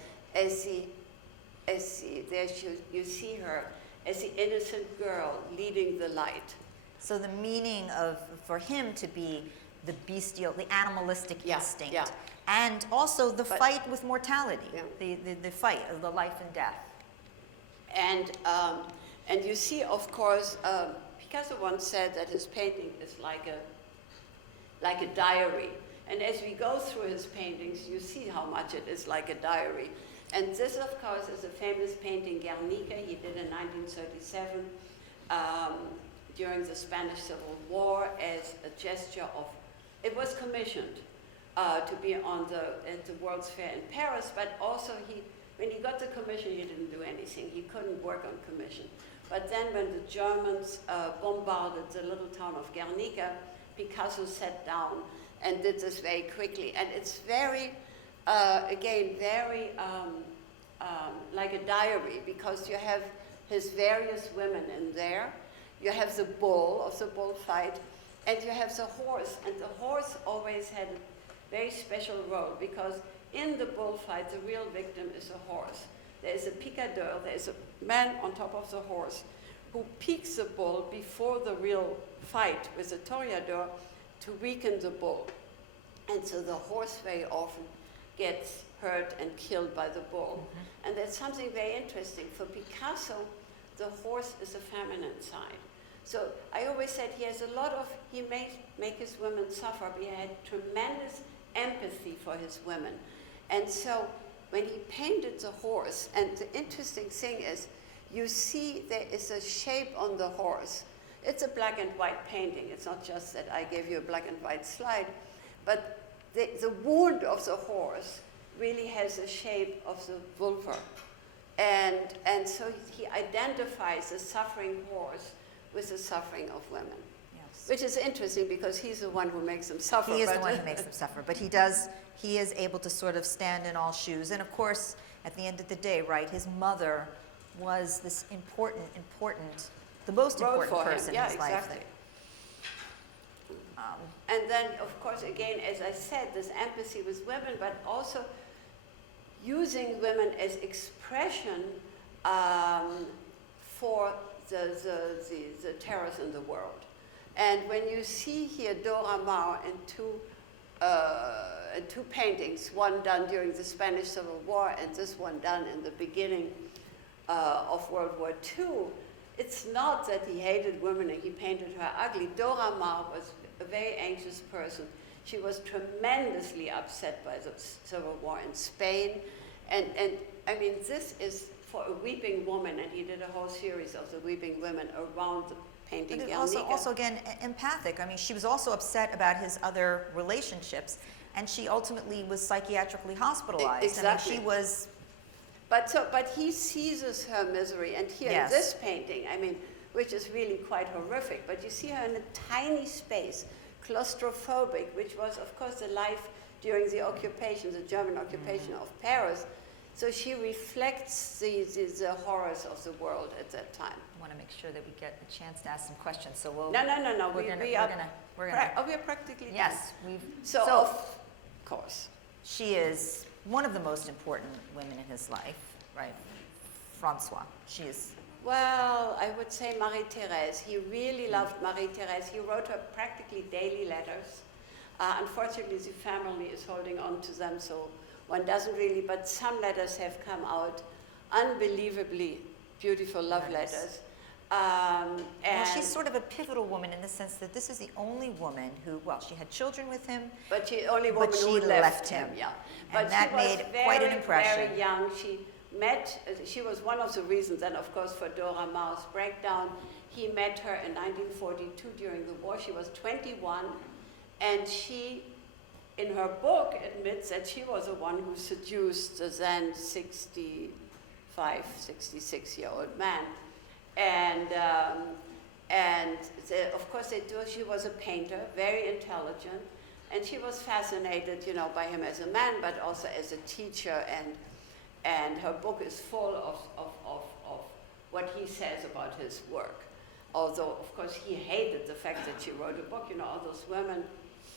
you see her as the innocent girl leading the light. So the meaning for him to be the bestial, the animalistic instinct, and also the fight with mortality, the fight of the life and death. And you see, of course, Picasso once said that his painting is like a diary. And as we go through his paintings, you see how much it is like a diary. And this, of course, is a famous painting, Guernica, he did in 1937 during the Spanish Civil War as a gesture of, it was commissioned to be at the World's Fair in Paris, but also when he got the commission, he didn't do anything. He couldn't work on commission. But then when the Germans bombarded the little town of Guernica, Picasso sat down and did this very quickly. And it's very, again, very like a diary, because you have his various women in there. You have the bull of the bullfight, and you have the horse. And the horse always had a very special role, because in the bullfight, the real victim is a horse. There is a picador, there is a man on top of the horse who piques the bull before the real fight with the toreador to weaken the bull. And so the horse very often gets hurt and killed by the bull. Mm-hmm. And that's something very interesting. For Picasso, the horse is a feminine side. So I always said he may make his women suffer, but he had tremendous empathy for his women. And so when he painted the horse, and the interesting thing is, you see there is a shape on the horse. It's a black and white painting. It's not just that I gave you a black and white slide, but the wound of the horse really has the shape of the vulva. And so he identifies the suffering horse with the suffering of women. Yes. Which is interesting, because he's the one who makes them suffer. He is the one who makes them suffer, but he is able to sort of stand in all shoes. And of course, at the end of the day, right, his mother was this the most important person in his life. Exactly. And then, of course, again, as I said, this empathy with women, but also using women as expression for the terrors in the world. And when you see here Dora Maar in two two paintings, one done during the Spanish Civil War and this one done in the beginning of World War II. It's not that he hated women and he painted her ugly. Dora Maar was a very anxious person. She was tremendously upset by the Civil War in Spain. And I mean, this is for a weeping woman, and he did a whole series of the weeping women around the painting. But also again, empathic. I mean, she was also upset about his other relationships, and she ultimately was psychiatrically hospitalized. Exactly. I mean, she was... But he seizes her misery, and here Yes. in this painting, I mean, which is really quite horrific, but you see her in a tiny space, claustrophobic, which was, of course, the life during the occupation, the German occupation of Paris. So she reflects the horrors of the world at that time. I want to make sure that we get a chance to ask some questions, so we'll... No. We're We're practically Yes, done. So of course. She is one of the most important women in his life, right? Francois. She is... Well, I would say Marie-Thérèse. He really loved Marie-Thérèse. He wrote her practically daily letters. Unfortunately, the family is holding on to them, so one doesn't really, but some letters have come out, unbelievably beautiful love letters. Well, And she's sort of a pivotal woman in the sense that this is the only woman who, well, she had children with him, but she only but woman she who left him. him. Yeah, And but that she was made very, quite an impression. Very young. She was one of the reasons, and of course for Dora Maar's breakdown. He met her in 1942 during the war. She was 21, and she, in her book, admits that she was the one who seduced the then 65, 66-year-old man. And of course they do. She was a painter, very intelligent, and she was fascinated, you know, by him as a man, but also as a teacher. And her book is full of what he says about his work. Although, of course, he hated the fact that she wrote a book. You know, all those women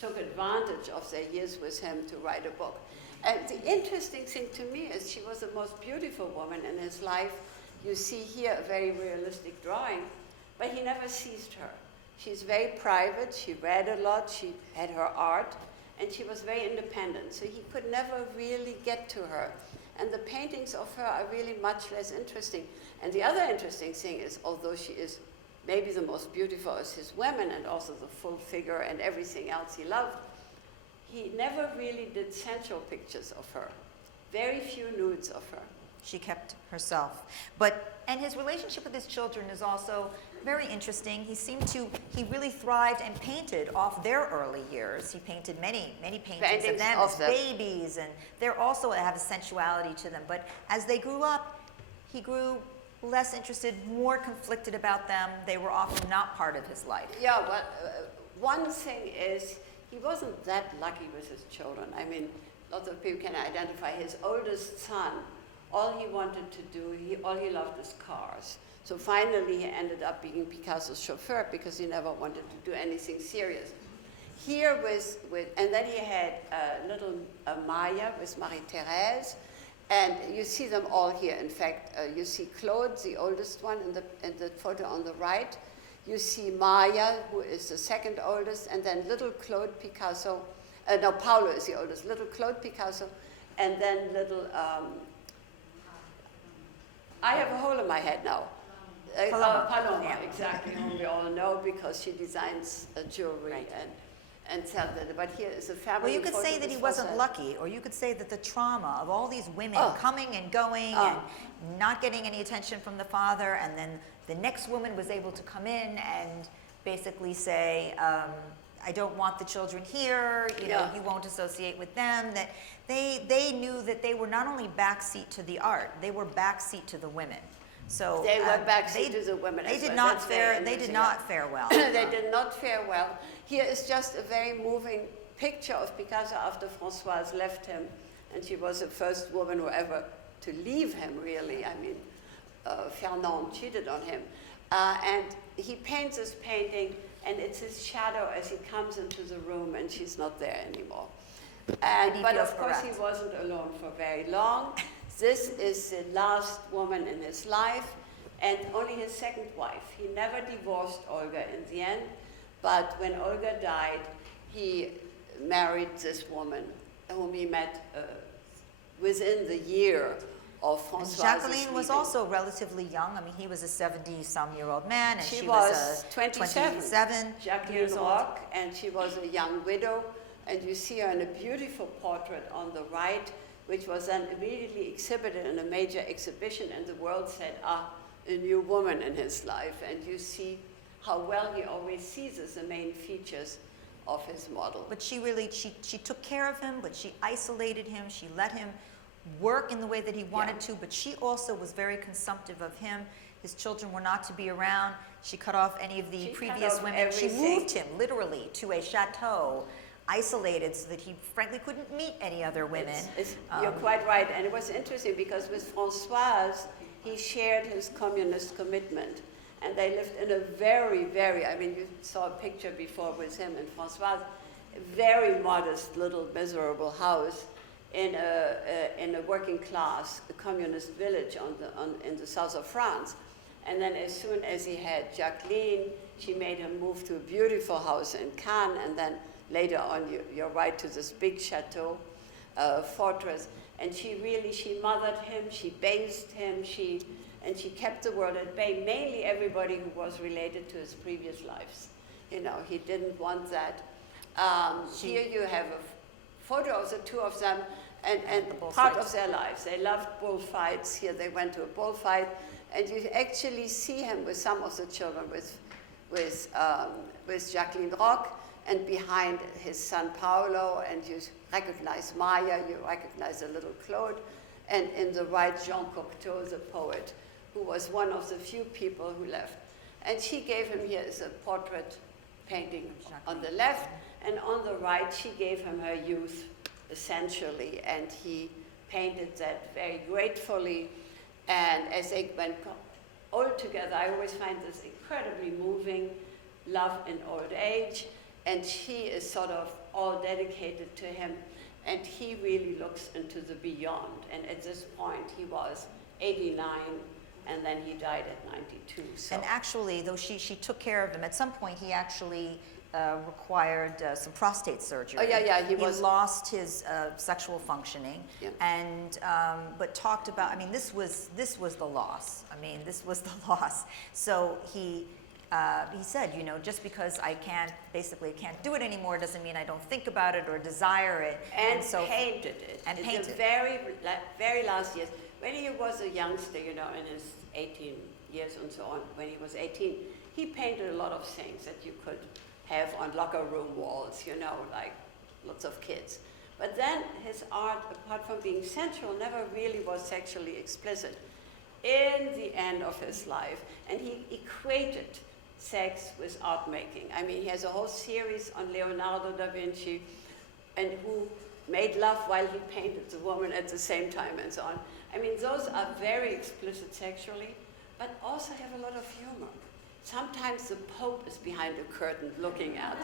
took advantage of their years with him to write a book. And the interesting thing to me is she was the most beautiful woman in his life. You see here a very realistic drawing, but he never seized her. She's very private, she read a lot, she had her art, and she was very independent, so he could never really get to her. And the paintings of her are really much less interesting. And the other interesting thing is, although she is maybe the most beautiful as his women and also the full figure and everything else he loved, he never really did sensual pictures of her. Very few nudes of her. She kept herself. And his relationship with his children is also very interesting. He really thrived and painted off their early years. He painted many paintings of them as babies, and they also have a sensuality to them. But as they grew up, he grew less interested, more conflicted about them. They were often not part of his life. Yeah, but one thing is, he wasn't that lucky with his children. I mean, lots of people can identify his oldest son. All he wanted to do, all he loved is cars. So finally he ended up being Picasso's chauffeur because he never wanted to do anything serious. Here and then he had little Maya with Marie-Thérèse, and you see them all here. In fact, you see Claude, the oldest one in the photo on the right. You see Maya, who is the second oldest, and then little Claude Picasso. Paolo is the oldest. Little Claude Picasso, and then little... I have a hole in my head now. Paloma, yeah. exactly, whom we all know because she designs jewelry and sells it. But here is a family. Well, you could say that he wasn't lucky, or you could say that the trauma of all these women coming and going and not getting any attention from the father, and then the next woman was able to come in and basically say, I don't want the children here, you know, you won't associate with them. That they knew that they were not only backseat to the art, they were backseat to the women. So they were backseat to the women. They did not fare. They did not fare well. They did not fare well. Here is just a very moving picture of Picasso after Françoise left him, and she was the first woman who ever to leave him. Really, I mean, Fernand cheated on him, and he paints this painting. And it's his shadow as he comes into the room, and she's not there anymore. But of course, he wasn't alone for very long. This is the last woman in his life, and only his second wife. He never divorced Olga in the end, but when Olga died, he married this woman whom he met within the year of Françoise's Jacqueline was leaving. also relatively young. I mean, he was a 70-some-year-old man, and she was a 27 Jacqueline years old, and she was a young widow. And you see her in a beautiful portrait on the right, which was then immediately exhibited in a major exhibition, and the world said, a new woman in his life. And you see how well he always seizes the main features of his model. But she took care of him, but she isolated him. She let him work in the way that he wanted to, but she also was very consumptive of him. His children were not to be around. She cut off any of the previous women. Everything. She moved him literally to a chateau, isolated, so that he frankly couldn't meet any other women. You're quite right. And it was interesting because with Françoise, he shared his communist commitment. And they lived in a very, very, I mean, you saw a picture before with him and Françoise, a very modest little miserable house in a working class, a communist village in the south of France. And then as soon as he had Jacqueline, she made him move to a beautiful house in Cannes, and then later on, you're right, to this big chateau, fortress. And she mothered him, she bathed him, and she kept the world at bay, mainly everybody who was related to his previous lives. You know, he didn't want that. Here you have a photo of the two of them, and part of their lives. They loved bullfights. Here they went to a bullfight, and you actually see him with some of the children, with Jacqueline Roch, and behind his son Paolo, and you recognize Maya, you recognize the little Claude, and in the right, Jean Cocteau, the poet, who was one of the few people who left. And she gave him, here is a portrait painting on the left, and on the right, she gave him her youth, essentially, and he painted that very gratefully. And as they went old together, I always find this incredibly moving, love in old age, and she is sort of all dedicated to him, and he really looks into the beyond. And at this point, he was 89, and then he died at 92. So. And actually, though she took care of him, at some point he actually required some prostate surgery. Oh, yeah, he lost his sexual functioning, and but talked about, I mean, this was the loss. I mean, this was the loss. So he said, you know, just because I can't do it anymore doesn't mean I don't think about it or desire it. And so painted it. And in painted. the very last years. When he was a youngster, you know, in his 18 years and so on, when he was 18, he painted a lot of things that you could have on locker room walls, you know, like lots of kids. But then his art, apart from being sensual, never really was sexually explicit in the end of his life. And he equated sex with art making. I mean, he has a whole series on Leonardo da Vinci, and who made love while he painted the woman at the same time and so on. I mean, those are very explicit sexually, but also have a lot of humor. Sometimes the Pope is behind the curtain looking at,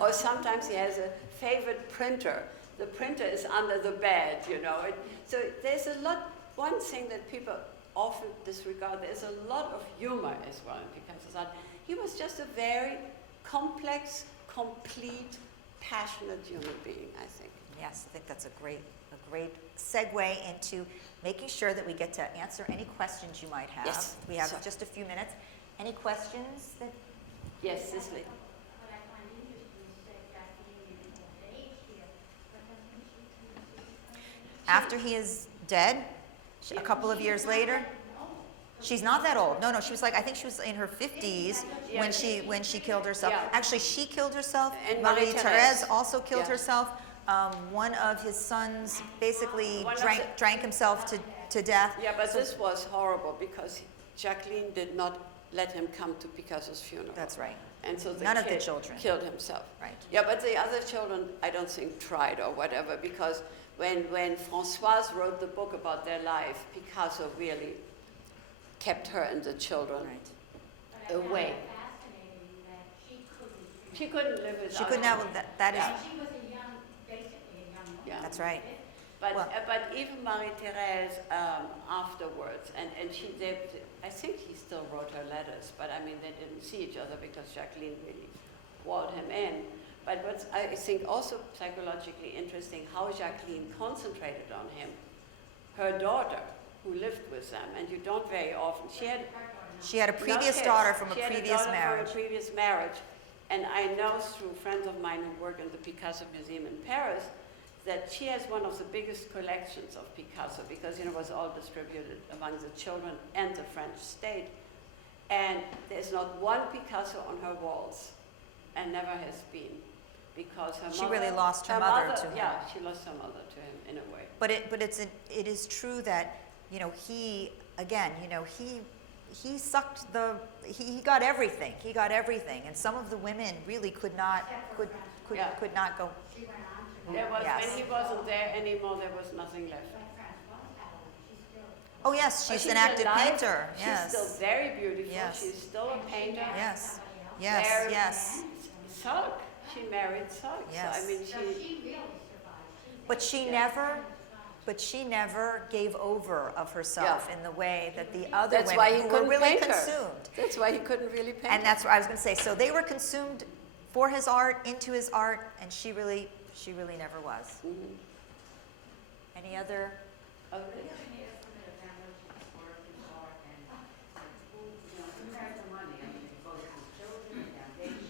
or sometimes he has a favorite printer. The printer is under the bed, you know. So there's a lot, one thing that people often disregard, there's a lot of humor as well in Picasso's art. He was just a very complex, complete, passionate human being, I think. Yes, I think that's a great segue into making sure that we get to answer any questions you might have. Yes. We have just a few minutes. Any questions? Yes, Cicely. What I find interesting is that Jacqueline in old age here, but doesn't she After he is dead, a couple of years later, she's not that old. No, she was like, I think she was in her 50s when she killed herself. Yeah. Actually, she killed herself. And Marie-Thérèse also killed Yeah. herself. One of his sons basically One of drank himself to death. Yeah, but this was horrible because Jacqueline did not let him come to Picasso's funeral. That's right. And so None of the children killed himself. Right. Yeah, but the other children, I don't think, tried or whatever, because when Françoise wrote the book about their life, Picasso really kept her and the children away. fascinating that she She couldn't live without She couldn't him. have that is. Yeah. She was basically a young woman. Yeah. That's right. But even Marie-Thérèse afterwards, and I think he still wrote her letters, but I mean, they didn't see each other because Jacqueline really walled him in. But what's, I think, also psychologically interesting, how Jacqueline concentrated on him. Her daughter, who lived with them, and you don't very often. She had a previous Not daughter his. from a She had previous daughter marriage. From a previous marriage. And I know through friends of mine who work in the Picasso Museum in Paris that she has one of the biggest collections of Picasso because, you know, it was all distributed among the children and the French state. And there's not one Picasso on her walls, and never has been, because her She mother... really lost her mother to him. Yeah, she lost her mother to him in a way. But it is true that, you know, he sucked he got everything. He got everything, and some of the women really could not go. She went on to There was, Yes. when he wasn't there anymore, there was nothing left. like Francois Helen. She's still, Oh yes, But she's an active alive. painter. Yes. She's still very beautiful. Yes. She's still a painter. Yes. somebody else. Yes. Married- Yes. Saltz. She married Saltz. Yes. So, I mean, So she... she really survived. But she never gave over of herself in the way that the other That's women why he who were couldn't really paint her. consumed. That's why he couldn't really paint. And that's what I was going to say. So they were consumed for his art, into his art, and she really never was. Mhm. Any other? Okay.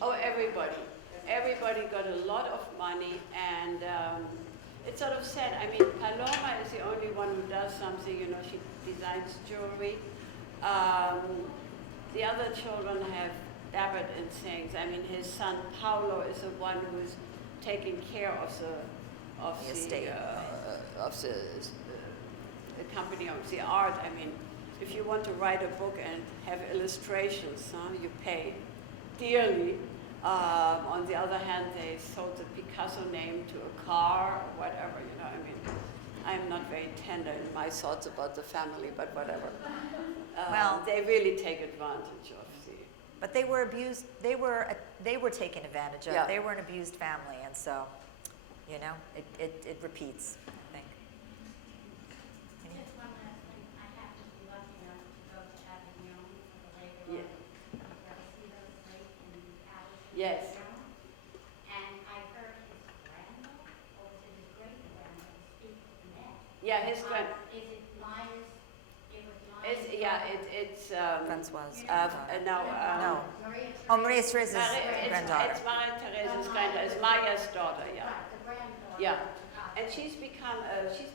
Oh, everybody. Everybody got a lot of money, and it's sort of sad. I mean, Paloma is the only one who does something, you know, she designs jewelry. The other children have dabbled in things. I mean, his son Paolo is the one who is taking care of The estate. The company of the art. I mean, if you want to write a book and have illustrations, you pay dearly. On the other hand, they sold the Picasso name to a car or whatever, you know. I mean, I'm not very tender in my thoughts about the family, but whatever. Well- they really take advantage of the... But they were abused. They were taken advantage of. Yeah. They were an abused family, and so, you know, it repeats. I think. Just one last thing, I have to be lucky enough to go to Avignon for the Lake of Yeah. Ever see those lake in Paris? Yes. And I heard his grandmother, or was it his great-grandmother, speak the net. Yeah, his grand... Is it Myers? It was It's, Myers. yeah, it's... Francoise. no, No. Maria Oh, Maria Therese's It's granddaughter. Maria Therese's granddaughter. It's Maya's daughter, yeah. Right, the granddaughter. Yeah. of Picasso. And she's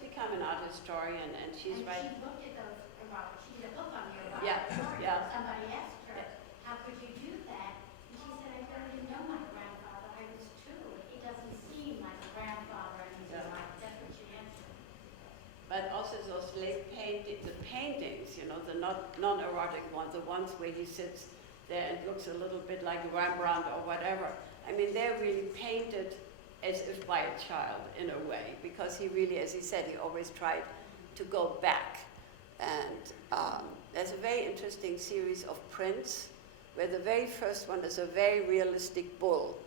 become an art historian, and she's And writing... she looked at those, she did a book on the erotic Yeah, story. yeah. Somebody asked her, how could you do that? And she said, I really didn't know my grandfather. I was two. It doesn't seem like a grandfather anymore. Yeah. That's what she answered. But also those late the paintings, you know, the non-erotic ones, the ones where he sits there and looks a little bit like Rembrandt or whatever. I mean, they're really painted as if by a child in a way, because he really, as he said, he always tried to go back. And there's a very interesting series of prints where the very first one is a very realistic bull,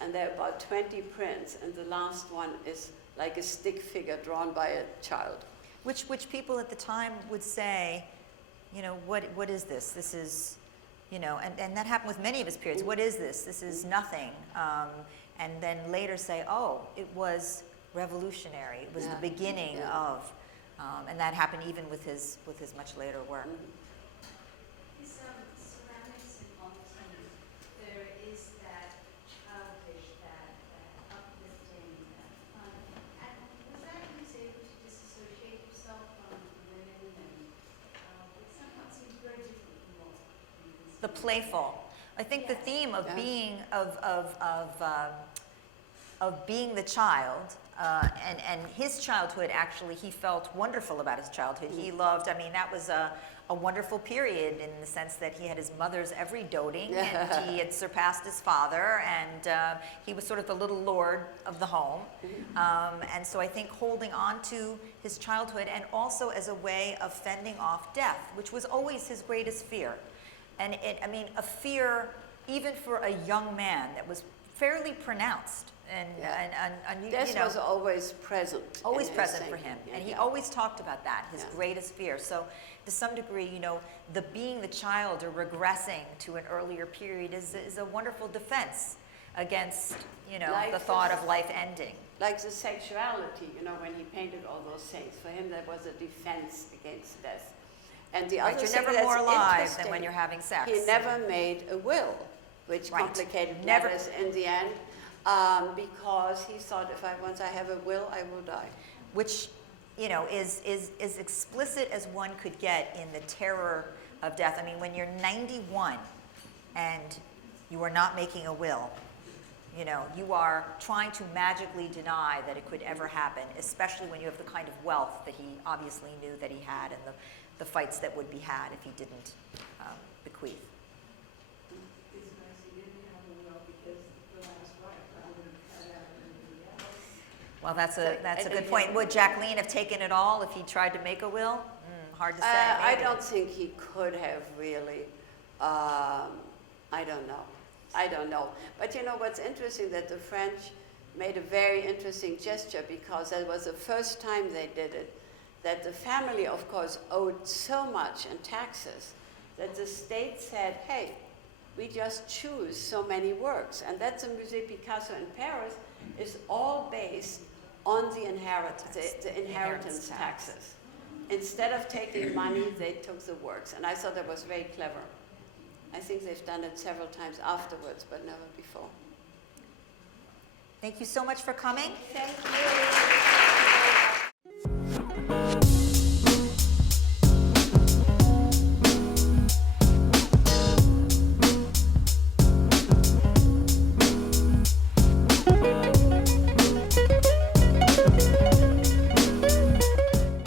and there are about 20 prints, and the last one is like a stick figure drawn by a child. Which people at the time would say, you know, what is this? This is, you know, and that happened with many of his periods. What is this? This is nothing. And then later say, oh, it was revolutionary. It was Yeah. the beginning Yeah. of, and that happened even with his much later work. His ceramics and sculpting, there is that childish, that uplifting, that fun. And was that he was able to disassociate himself from the women, and it somehow seems very different from what we can see. The playful. I think the theme of Yeah. being of being the child, and his childhood, actually, he felt wonderful about his childhood. He loved, I mean, that was a wonderful period in the sense that he had his mother's every doting, and he had surpassed his father, and he was sort of the little lord of the home. And so I think holding on to his childhood, and also as a way of fending off death, which was always his greatest fear. And I mean, a fear, even for a young man, that was fairly pronounced. And Death you know, was always present. always in his present for thinking. him, Yeah, and he yeah. always talked about that, his Yeah. greatest fear. So, to some degree, you know, the being the child or regressing to an earlier period is a wonderful defense against, you know, Like the thought this. of life ending. Like the sexuality, you know, when he painted all those things, for him that was a defense against death. And the Right, other you're thing never that's more alive than interesting, when you're having sex. he never made a will, which Right. complicated Never. matters in the end, because he thought, once I have a will, I will die. Which, you know, is explicit as one could get in the terror of death. I mean, when you're 91 and you are not making a will, you know, you are trying to magically deny that it could ever happen, especially when you have the kind of wealth that he obviously knew that he had, and the fights that would be had if he didn't bequeath. It's nice he didn't have a will because the last wife probably would have cut out everybody else. Well, that's a And good if point. you- Would Jacqueline have taken it all if he tried to make a will? Hard to say. I maybe. don't think he could have really. I don't know. I don't know. But you know what's interesting, that the French made a very interesting gesture, because that was the first time they did it, that the family, of course, owed so much in taxes that the state said, hey, we just choose so many works. And that's the Musée Picasso in Paris, is all based on the inheritance taxes. Instead of taking money, they took the works. And I thought that was very clever. I think they've done it several times afterwards, but never before. Thank you so much for coming. Thank you.